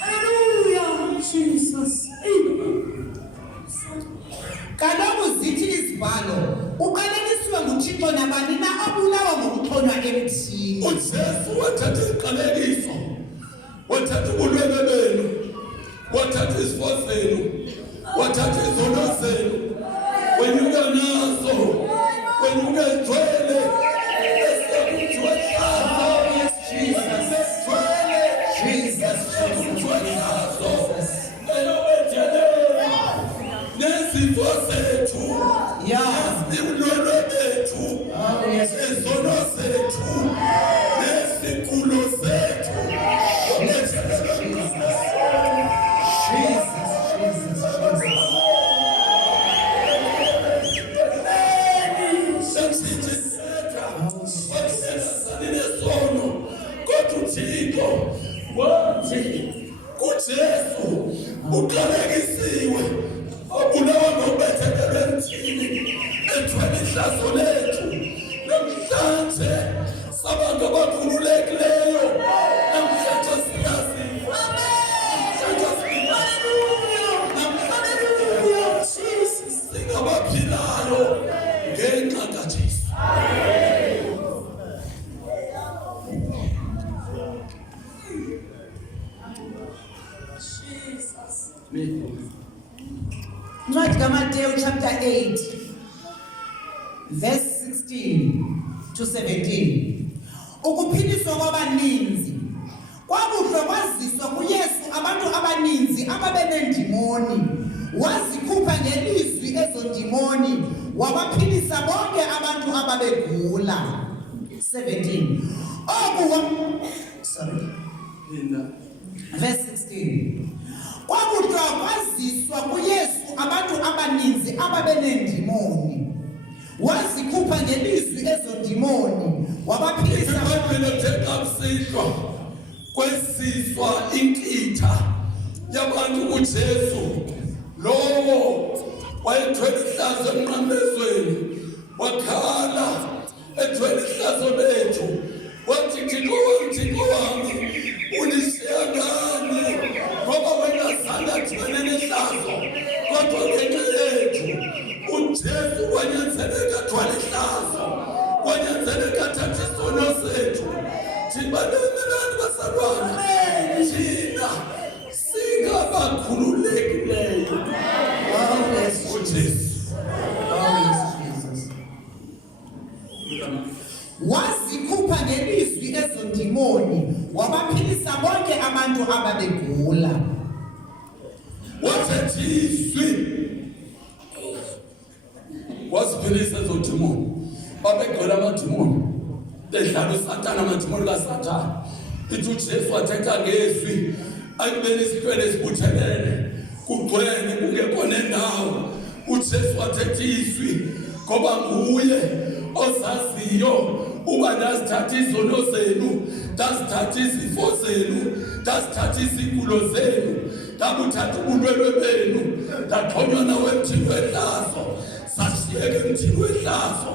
Hallelujah. Jesus. kaloku zithi izibhalo uqalekiswe nguThixo nabani na abulawa ngokuxhonywa emthini. uJesu wathatha iqalekiso. Wathatha ubulwele benu. Wathatha isifo senu. Wathatha izono zenu. Wenyuka nazo. Wenyuka egcwele. Esiyakuthiwa hlazo. Yes, Jesus. Egcwele. Jesus. Esiyakuthiwa hlazo. Elowethelele. Nezifo zethu. Yeah. Ubulwele bethu. Oh, yes. Izono zethu. Nezigulo zethu. uJesu uqalekisiwe obulawa ngobethelelwe emthini ethwele ihlazo lethu. Namhlanje sabantu abakhululekileyo. Namhlanje siyaziwa. Singabaphilayo ngenxa kaJesu. Ncwadi kaMateyu chapter 8 verse 16 to 17. Ukuphiliswa kwabaninzi kwakuhlwa kwaziswa kuYesu abantu abaninzi ababenendimoni. Wazikhupha ngelizwi ezo ndimoni wabaphilisa bonke abantu ababegula. 17. Verse 16. Kwakuhlwa kwaziswa kuYesu abantu abaninzi ababenendimoni. Wazikhupha ngelizwi ezo ndimoni wabaphilisa iBhayibhile lithetha kusihlwa kwesiswa inkitha yabantu uJesu. Lowo wayethwele ihlazo emnqamlezweni wakhala ethwele ihlazo lethu. Wathi Thixo wami ulishiya ngani ngoba wena sanda thwele lehlazo kodwa ngenxa yethu. uJesu wanyanzeleka thwale ihlazo. Wanyanzeleka thatha isono sethu. Thibanelani bazalwane. Thina singabakhululekileyo. Oh, yes, uJesu. Oh, yes, Jesus. Wazikhupha ngelizwi ezo ndimoni wabaphilisa bonke abantu ababegula. Wathetha izwi wasiphilisa ezo dimoni. Babegcwele amadimoni. Bedlala uSathane amadimoni kaSathane. Ithi uJesu wathetha ngezwi ayibeni isithwele esibuthelele. Kugcwele kungekho nendawo. uJesu wathetha izwi ngoba nguye osaziyo uba ndazithatha izono zenu, ndazithatha izifo zenu, ndazithatha izigulo zenu, ndabuthatha ubulwelwe benu, ndaxhonywa nawe emthini wehlazo, sashiyeka emthini wehlazo.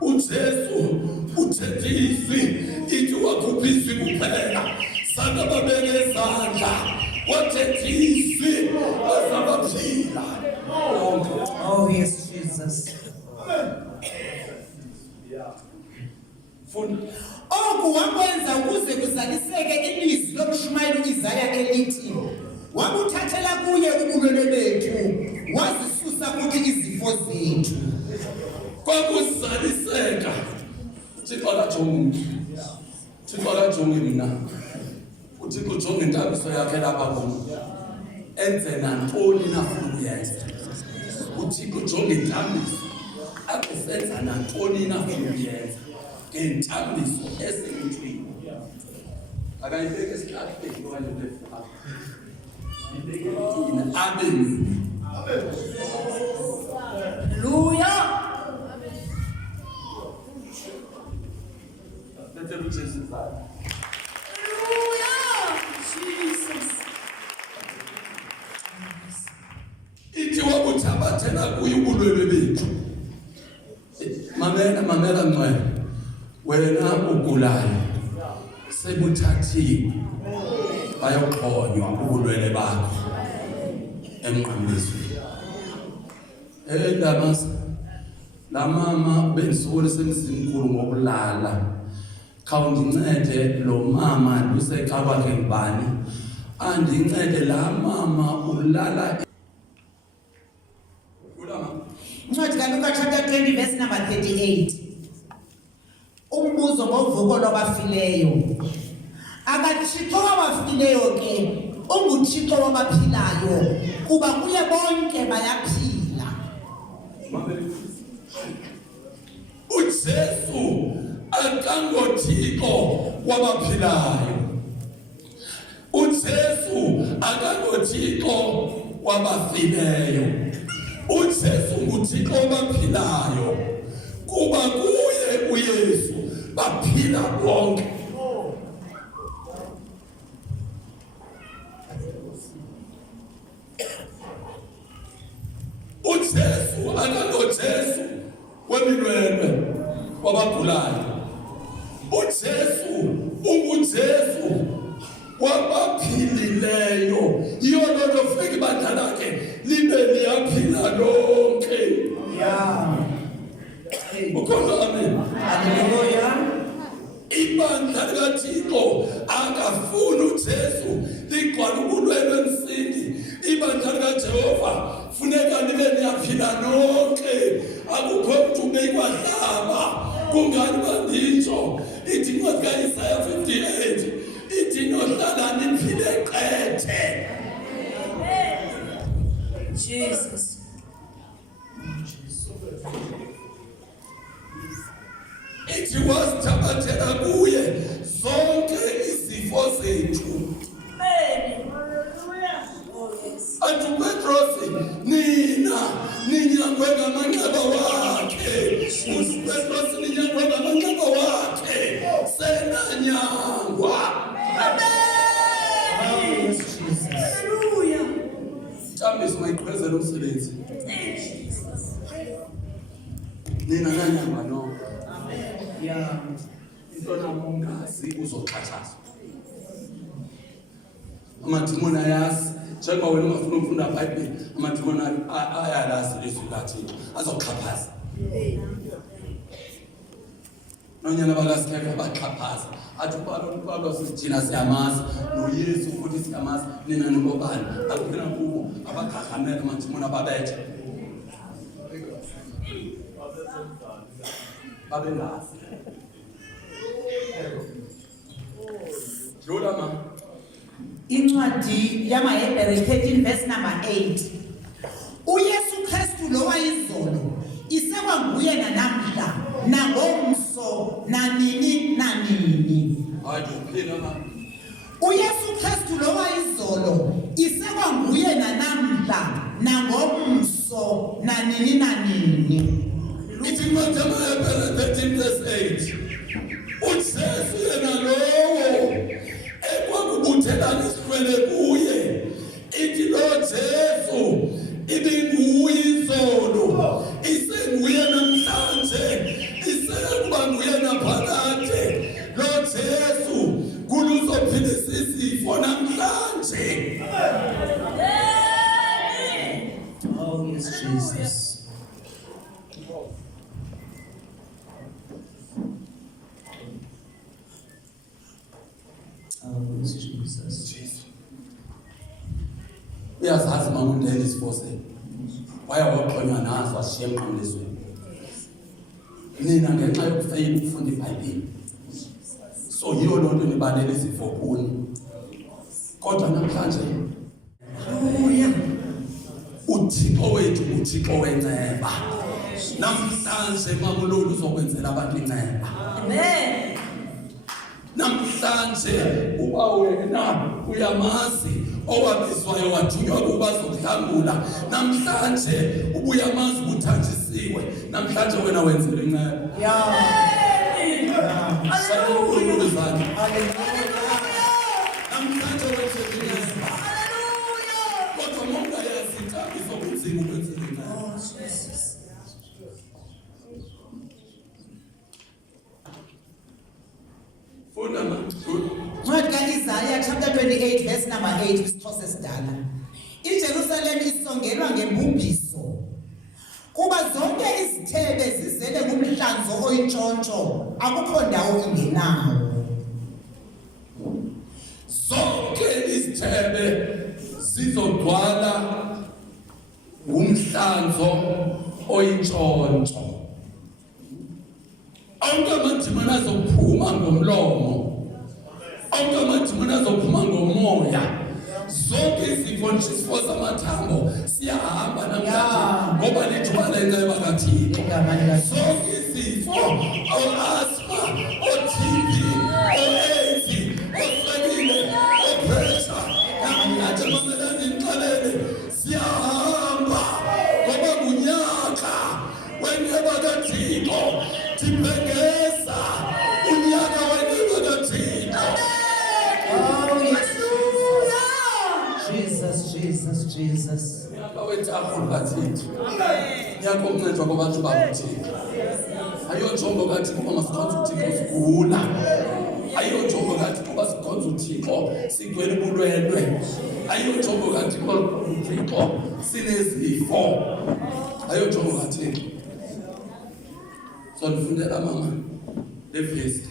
uJesu uthethe izwi, ithi wakhupha izwi kuphela. Saka babeke izandla, wathetha izwi, bazabaphila. Oh, yes, Jesus. Oku wakwenza ukuze kuzaliseke ilizwi lomshumayeli Isaya elithi, wakuthathela kuye ubulwelwe bethu, wazisusa kuthi izifo zethu. Kwakuzaliseka. Thixo akajongi. Thixo akajongi mina. Uthixo ujonga intambiso yakhe lapha kum. Enze nantoni na ufuna ukuyenza. Uthixo ujonga intambiso. abesenza nantoni na ukuyenza ngentambiso esemthini akayibeke esihlahleni okanye befaka amen. Hallelujah. Let's have Jesus. Hallelujah. Jesus. Ithi wakuthabathela kuye ubulwele bethu. Mamela ncwele. Wena ugulayo sebuthathiwe. Bayoxhonywa ubulwele bakho. Emnqamlezweni. Ndamas la mama bensole semsinkulu ngokulala. Khawundincede lo mama lusekhaya kwakhe ngibani. Andincede la mama ulala. Incwadi kaLuka chapter 20 verse number 38. Umbuzo ngovuko lwabafileyo. AkaThixo wabafileyo ke unguThixo wabaphilayo kuba kuye bonke bayaphila. uJesu akangoThixo wabaphilayo. uJesu akangoThixo wabafileyo. uJesu nguThixo wabaphilayo kuba kuye uYesu baphila bonke. uJesu akangoJesu weminwebe wabagulayo. uJesu unguJesu wabaphilileyo. Yiyo loo nto fika ibandla lakhe libe liyaphila lonke. Ukhona amen. Hallelujah. Ibandla likaThixo akafuni uJesu ligcwala ubulwele emsindi. Ibandla likaJehova funeka libe liyaphila lonke. Akukho mntu ubekwahlaba. Kungani banditsho ithi incwadi kaIsaya 58 ithi nohlala niphile qethe. Jesus. Ithi wasithabathela kuye zonke izifo zethu. Antu Petrosi nina ninyangwe ngamanxeba wakhe. uPetrosi ninyangwe ngamanxeba wakhe. Senanyangwa. Yes, Jesus. Hallelujah. Thambiso mayiqhubezela umsebenzi. Nina nanyangwa no. Yeah. Into namongazi uzoxhatshazwa. Amadimoni ayazi njengoba wena ungafuna ukufunda iBhayibheli, amadimoni ayalazi ilizwi likaThixo azoxhaphaza. Nonyana bakaSikhefa baxhaphaza. Athi uPawulos sithina siyamazi noYesu futhi siyamazi. Nina ningobani? Akuphela kubo abaghagamela amadimoni ababethe. Babengazi. Jolama. Incwadi yamaHebrew 13 verse number 8. uYesu Kristu lo wayizolo isekwanguye nanamhla nangomso nanini nanini. Ayiphila ma. uYesu Kristu lo wayizolo isekwanguye nanamhla nangomso nanini nanini. Ithi incwadi yamaHebrew 13 verse 8. uJesu yena lowo ekwakubuthelana isikwele kuye. Ithi lo Jesu ibinguye izolo isenguye namhlanje isekuba nguye naphakade. Lo Jesu kuluzophilisa isifo namhlanje. Oh, yes, Jesus. Oh, yes, Jesus. Uyazazi mama uNdeli sifose. Waya waxhonywa nazo ashiye emnqamlezweni. Nina ngenxa yokufeyila ukufunda iBhayibheli. So yiyo loo nto nibalele izifo kuni. Kodwa namhlanje Hallelujah. uThixo wethu uThixo wenceba. namhlanje mamululu uzokwenzela abantu inceba. Amen. Namhlanje uba wena uyamazi owabizwayo wathunywa kuba zokuhlangula, namhlanje ubuyamazi ubuthanjisiwe, namhlanje wena wenzela inceba. Hallelujah. Namhlanje wenzela inceba. Kodwa monga yazintambiso kunzima ukwenzela inceba. Ncwadi kaIsaya chapter 28 verse number 8 kwisixhosa esidala. iJerusalem isongelwa ngembubhiso kuba zonke izithebe zizele ngumhlanzo oyintshontsho, akukho ndawo ingenawo. Zonke izithebe zizogcwala ngumhlanzo oyintshontsho. Onke amadimoni azophuma ngomlomo, onke amadimoni azophuma ngomoya. Zonke izifo zamathambo siyahamba namhlanje ngoba lithuba lenceba kaThixo. Zonke izifo, o-asthma, o-TB, o-AIDS, oswekile, o-pressure, namhlanje mamelani nixelele siyahamba ngoba ngunyaka wenceba kaThixo. Sibhengeza unyaka wenceba kaThixo. Oh yes. Jesus, Jesus. Awethakhulu kaThixo. Ngiyakuncedwa kwabantu bakuThixo. Ayonjongo kaThixo kuba masikhonza uThixo sigula. Ayonjongo kaThixo kuba sikhonza uThixo sigcwele ubulwelwe. Ayonjongo kaThixo kuba uThixo sinezifo. Ayonjongo kaThixo. So ndifundela mama levesi.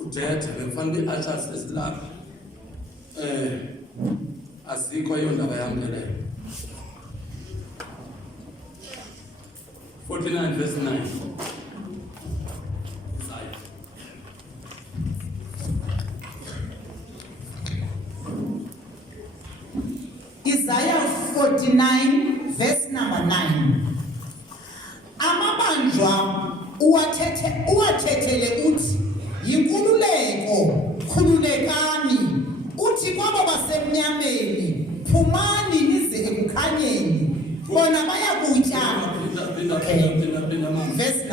Udethe bekufanele ushers esilapha. Asikho yondaba yami leyo. 49 verse 9. Isaiah 49 verse number 9. Amabanjwa uwathethele uthi yinkululeko, khululekani. Uthi kwabo basemnyameni, phumani nize ekukhanyeni, bona bayakutya. Verse 9.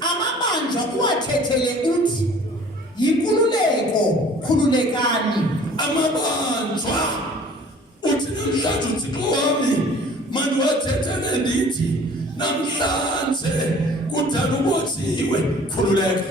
Amabanjwa uwathethele uthi yinkululeko, khululekani. Amabanjwa uthi namhlanje uThixo wami mandiwathethele ndithi namhlanje kudala ubothiwe, khululeka.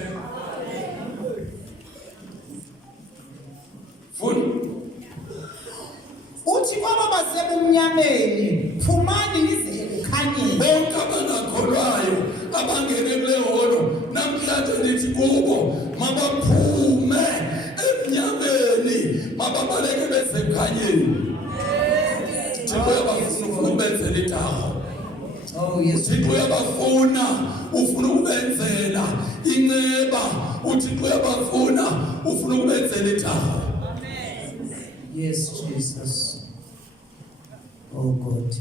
Uthi kwabo basebumnyameni, phumani nize ekukhanyeni. Bonke abangakholwayo abangene kule holo namhlanje ndithi kubo mabaphume emnyameni, mababaleke besekukhanyeni. Thixo uyabafuna ufuna ukubenzela itaho. Oh yes. Thixo uyabafuna ufuna ukubenzela inceba. Uthixo uyabafuna ufuna ukubenzela itaho. Yes, Jesus. Oh God.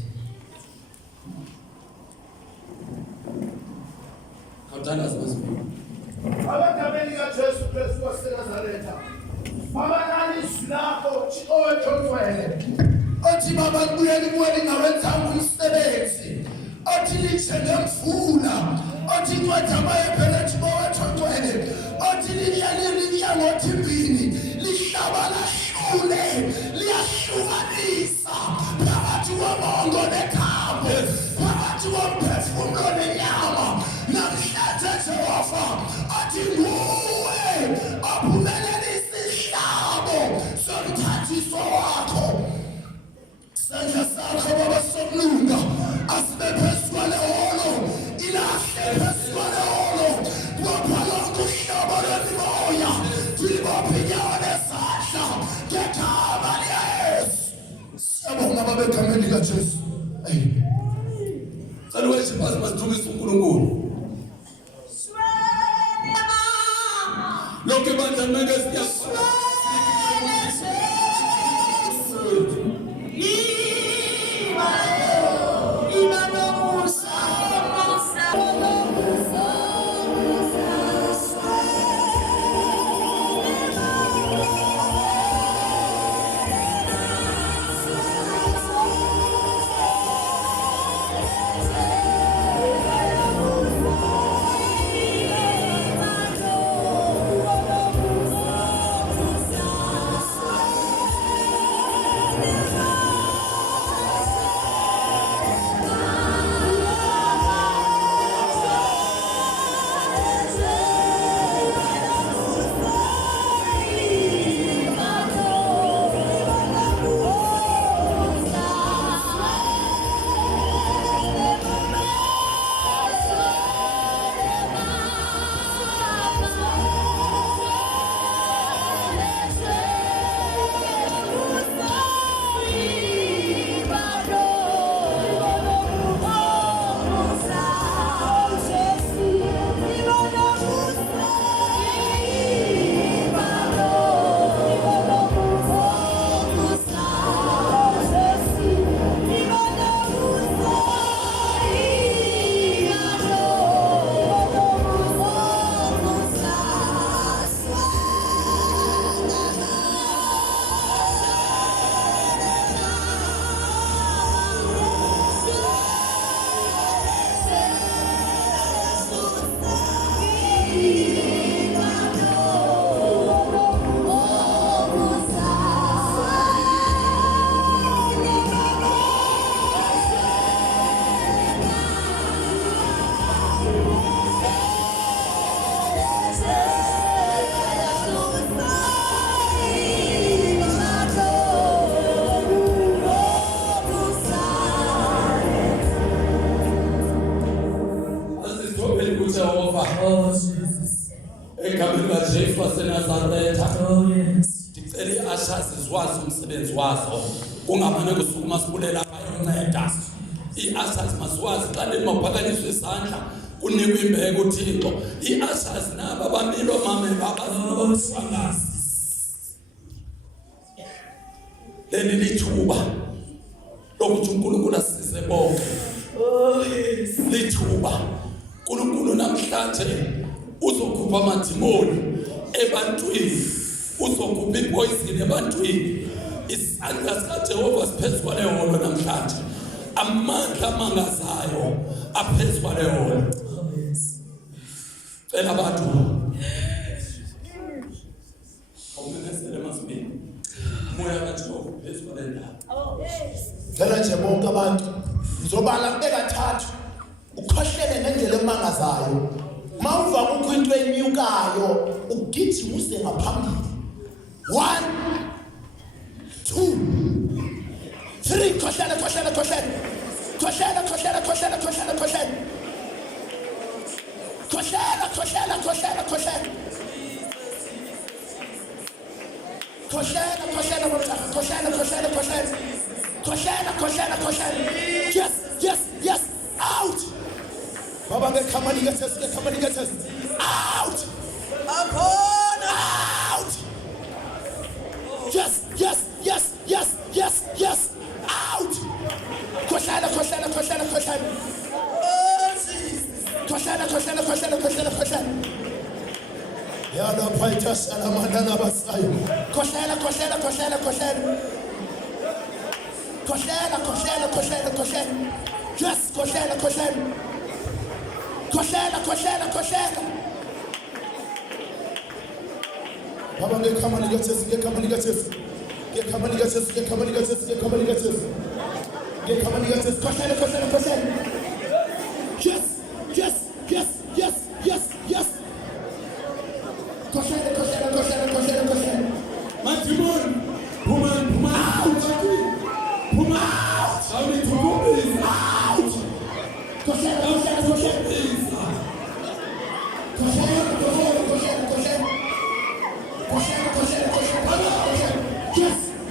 Khawuthandaze masibili. Abagameli kaJesu Kristu waseNazaretha. Babanani izilapho owethotwele. Othi baba kubuyela kuwe lingawenzanga umsebenzi. Othi lithele mfuna. Othi incwadi amayephelethi bowethotwele. Othi liya ngothi mbini. Lihlaba lahlule. Liyahlukanisa. Phakathi komongo nekhambo. Phakathi komphefumulo nenyama. Namhlanje Jehova athi nguwe aphumelelisa isihlabo somthathiso wakho. Sandla sakho baba sokulunga asibe phezu kwale holo, ilahle phezu kwale holo. Waphalonga uhlabo lwemimoya, tilibophe inyawo nesandla ngegama likaYesu. Siyabonga baba egameni likaJesu. Cela weshe phansi masithumise uNkulunkulu. Lonke bandla menge siyafuna. Iba no musa. i-ushers ziwazi umsebenzi wazo kungamane kusukuma sibulela bayonceda i-ushers masiwazi xa limaphakanyiswa isandla kunikwa imbeko uThixo i-ushers naba bamilo mamela abazobuswangazi leli lithuba lokuthi uNkulunkulu asisize bonke lithuba uNkulunkulu namhlanje uzokhupha amadimoni ebantwini uzokhupha ipoison ebantwini isandla sikaJehova siphezu kwaleholo namhlanje amandla amangazayo aphezu kwaleholo cela abantu awumemezele masibini moya kaJehova phezu kwalendawo Ngicela nje bonke abantu ngizobala bekathathu ukhohlele ngendlela emangazayo mawuva kukho into enyukayo ugijima uze ngaphambili 1 2 3 khohlele khohlele khohlele khohlele khohlele khohlele khohlele khohlele khohlele khohlele khohlele khohlele Koshana. Yes. Out. Baba get come on, get us. Out. Out. Yes. Out. Koshana. Koshana. Yana paita salamana na basayo. Koshana. Just koshana. Baba come on, get us. Get come on, get us. Koshana. Yes. Koshana. Matimon. Puman. Out. How many people out? Koshana. Yes. Yes,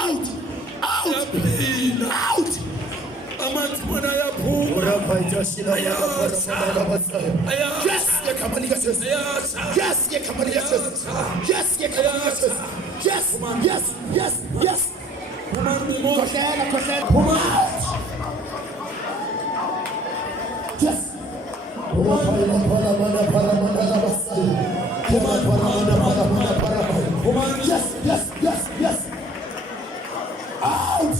out. Yes. Yes. Out.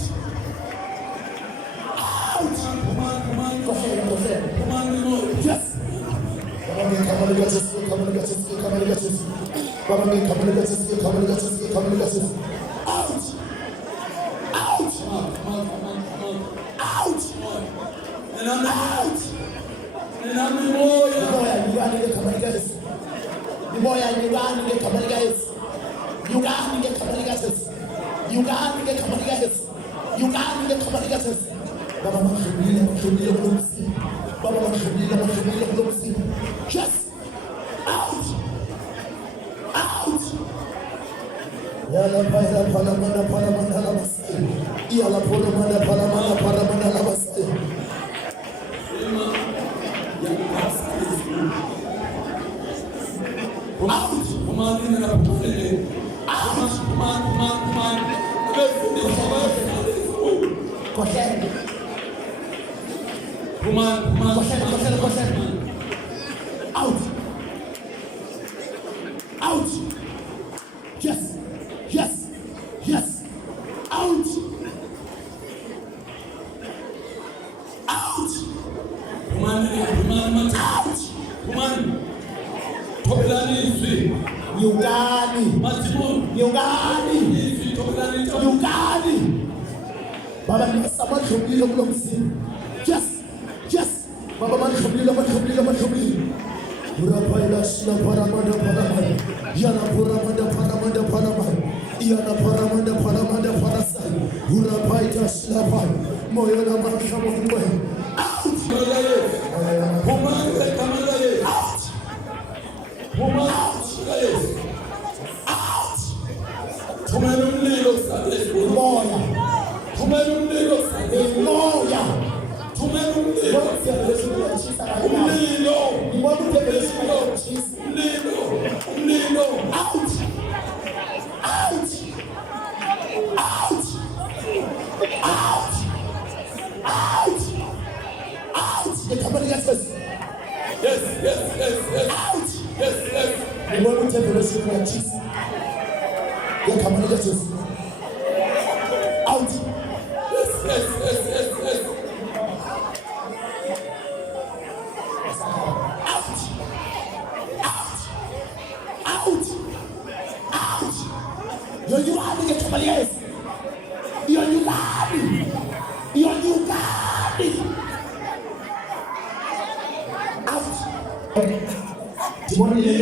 Yes. Come on, get us. Khohlele. Phumani, Khohlele. Out. Out. Yes. Out. Phumani, out. Phumani. Thobelani izwi. Nyukani. Mathiboni. Nyukani. Izwi thobelani into. Nyukani. Baba nisamadlulile kulomzimba. Yes. Baba mandlulile. Urapaila shila paramanda. Yana paramanda. Yana paramanda parasai. Urapaita shila pai. Moyo na makamo mwe. Out. Phumani kamera ye. Out. Phumani Out. Thumela umlilo kusabesi. Moya. Thumela umlilo kusabesi. Moya. Thumela umlilo. Umlilo. Umlilo. Out. Come Yes. Out. Yes. You want to take the rest of your cheese? Yeah, come on, get this. Out. Yes. Out. You're new guy, get somebody else. You're new guy. Out. Timon ile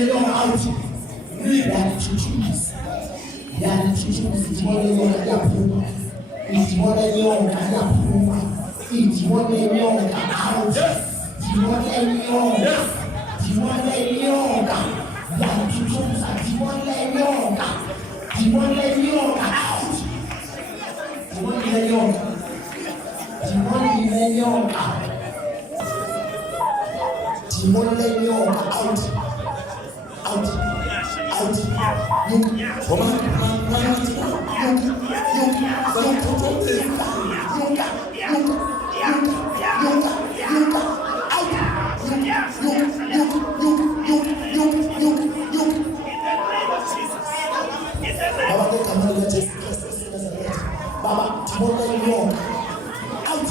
yoga out. Yani chuchuzi Timon ile yoga yapuma. Timon ile yoga yapuma. Timon ile yoga out. Timon ile yoga. Yani chuchuzi Timon ile yoga. Timon ile yoga out. Timon ile yoga out. Baba, Timon ile yoga out.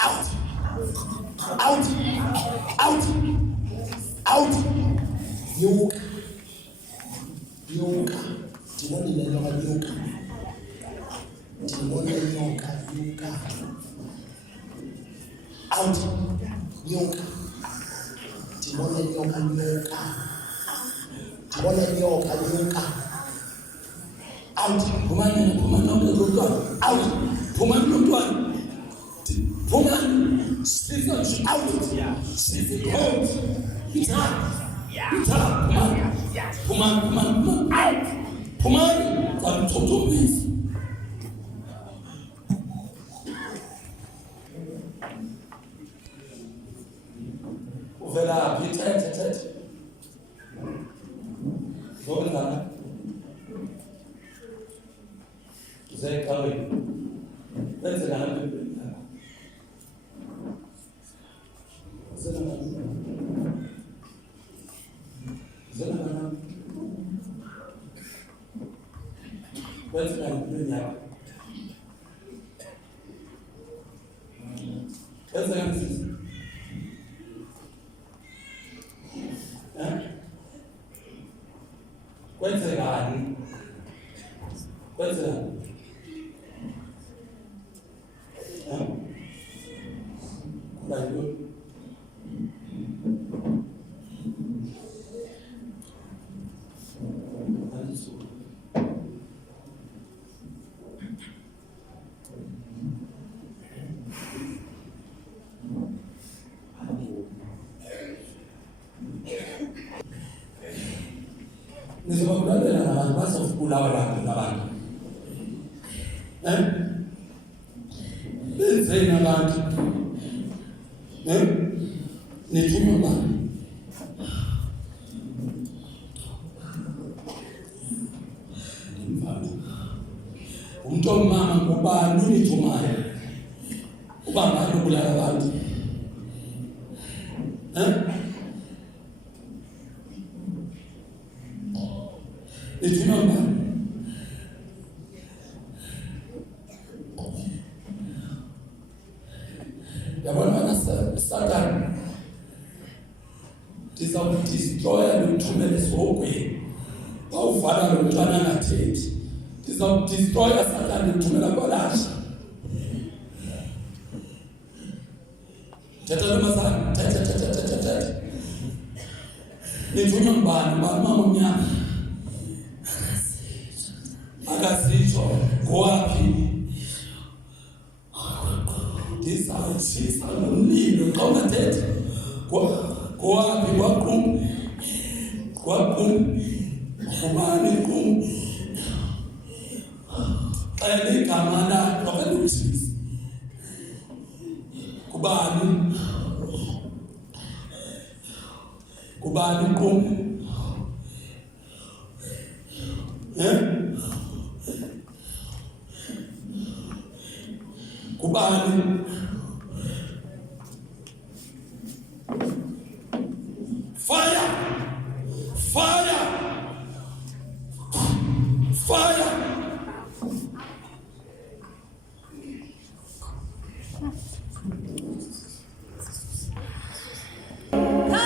Out. Out. Out. Out. Yoga. Yoga. Timoni nyoka yoga. Timoni nyoka yoga. Out. Yoga. Timoni nyoka yoga. Timoni nyoka yoga. Out. Pumani nomntwana. Out. Pumani nomntwana. Pumani. Sisa out. Sisa out. Pumani. Out. Pumani. Kamthothomisa. Uvela phi thethe. Zokwenzana. Zekawe. Benzela ngempilo yakho. Zela benzela ngempilo yakho. Benzela ngempilo. Kwenzekani? Nizobulalela nabantu bazofubulawa nabantu. Benzeni abantu. Nithuma bani? Umuntu omama ngubani unithumayo? Ubaba ubulala abantu. Nithuma bani? Yabona Satan ndizawudistroya luthumele esihogweni bawuvala lo mntwana angathethi. Ndizawudistroya Satan luthumela kwalasha. Thetha nomazana, thetha. Nithunywa ngubani? Mama omnyama. Akazitsho ngowaphi? Ndizawutshisa nomlilo xa ungathetha. Ngowaphi? Kwaqum. Ubani qum? Xela igama lakho okanye utshisa. Kubani qum? Kubani? Fire! Oh,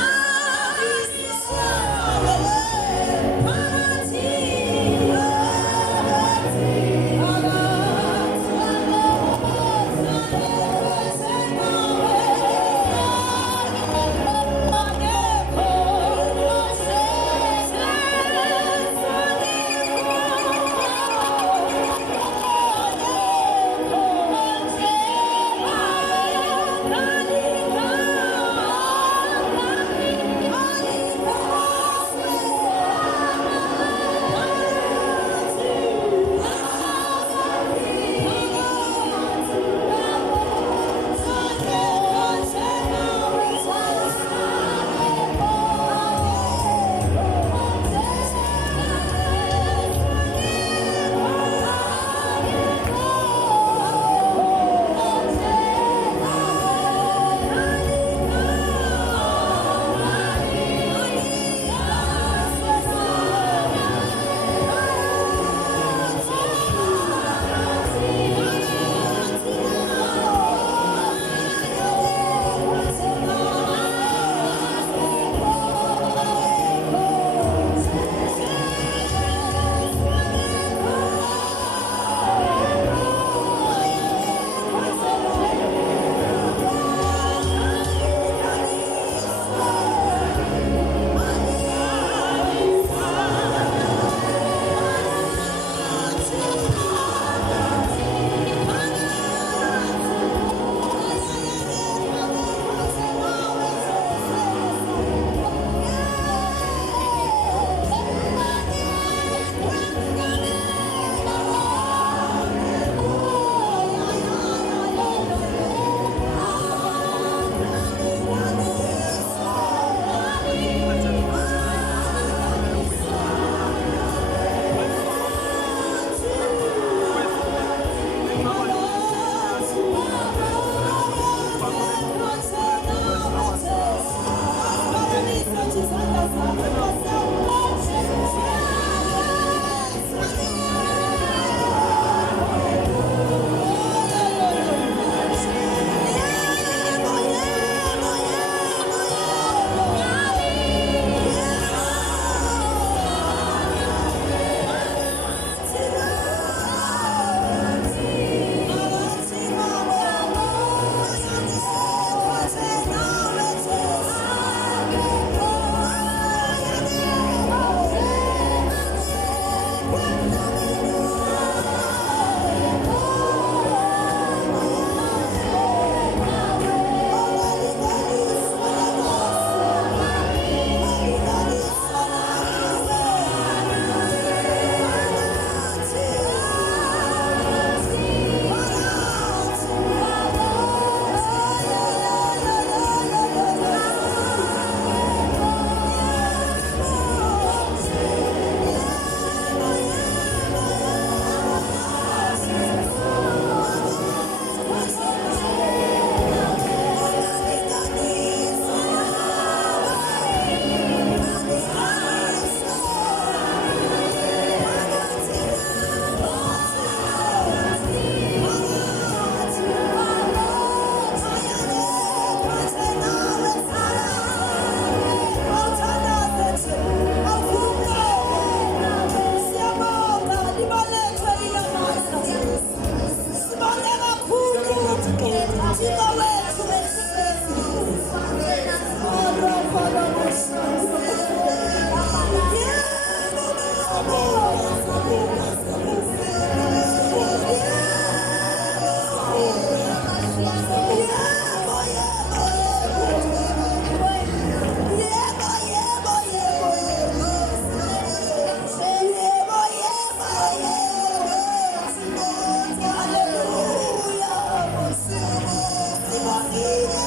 Yes.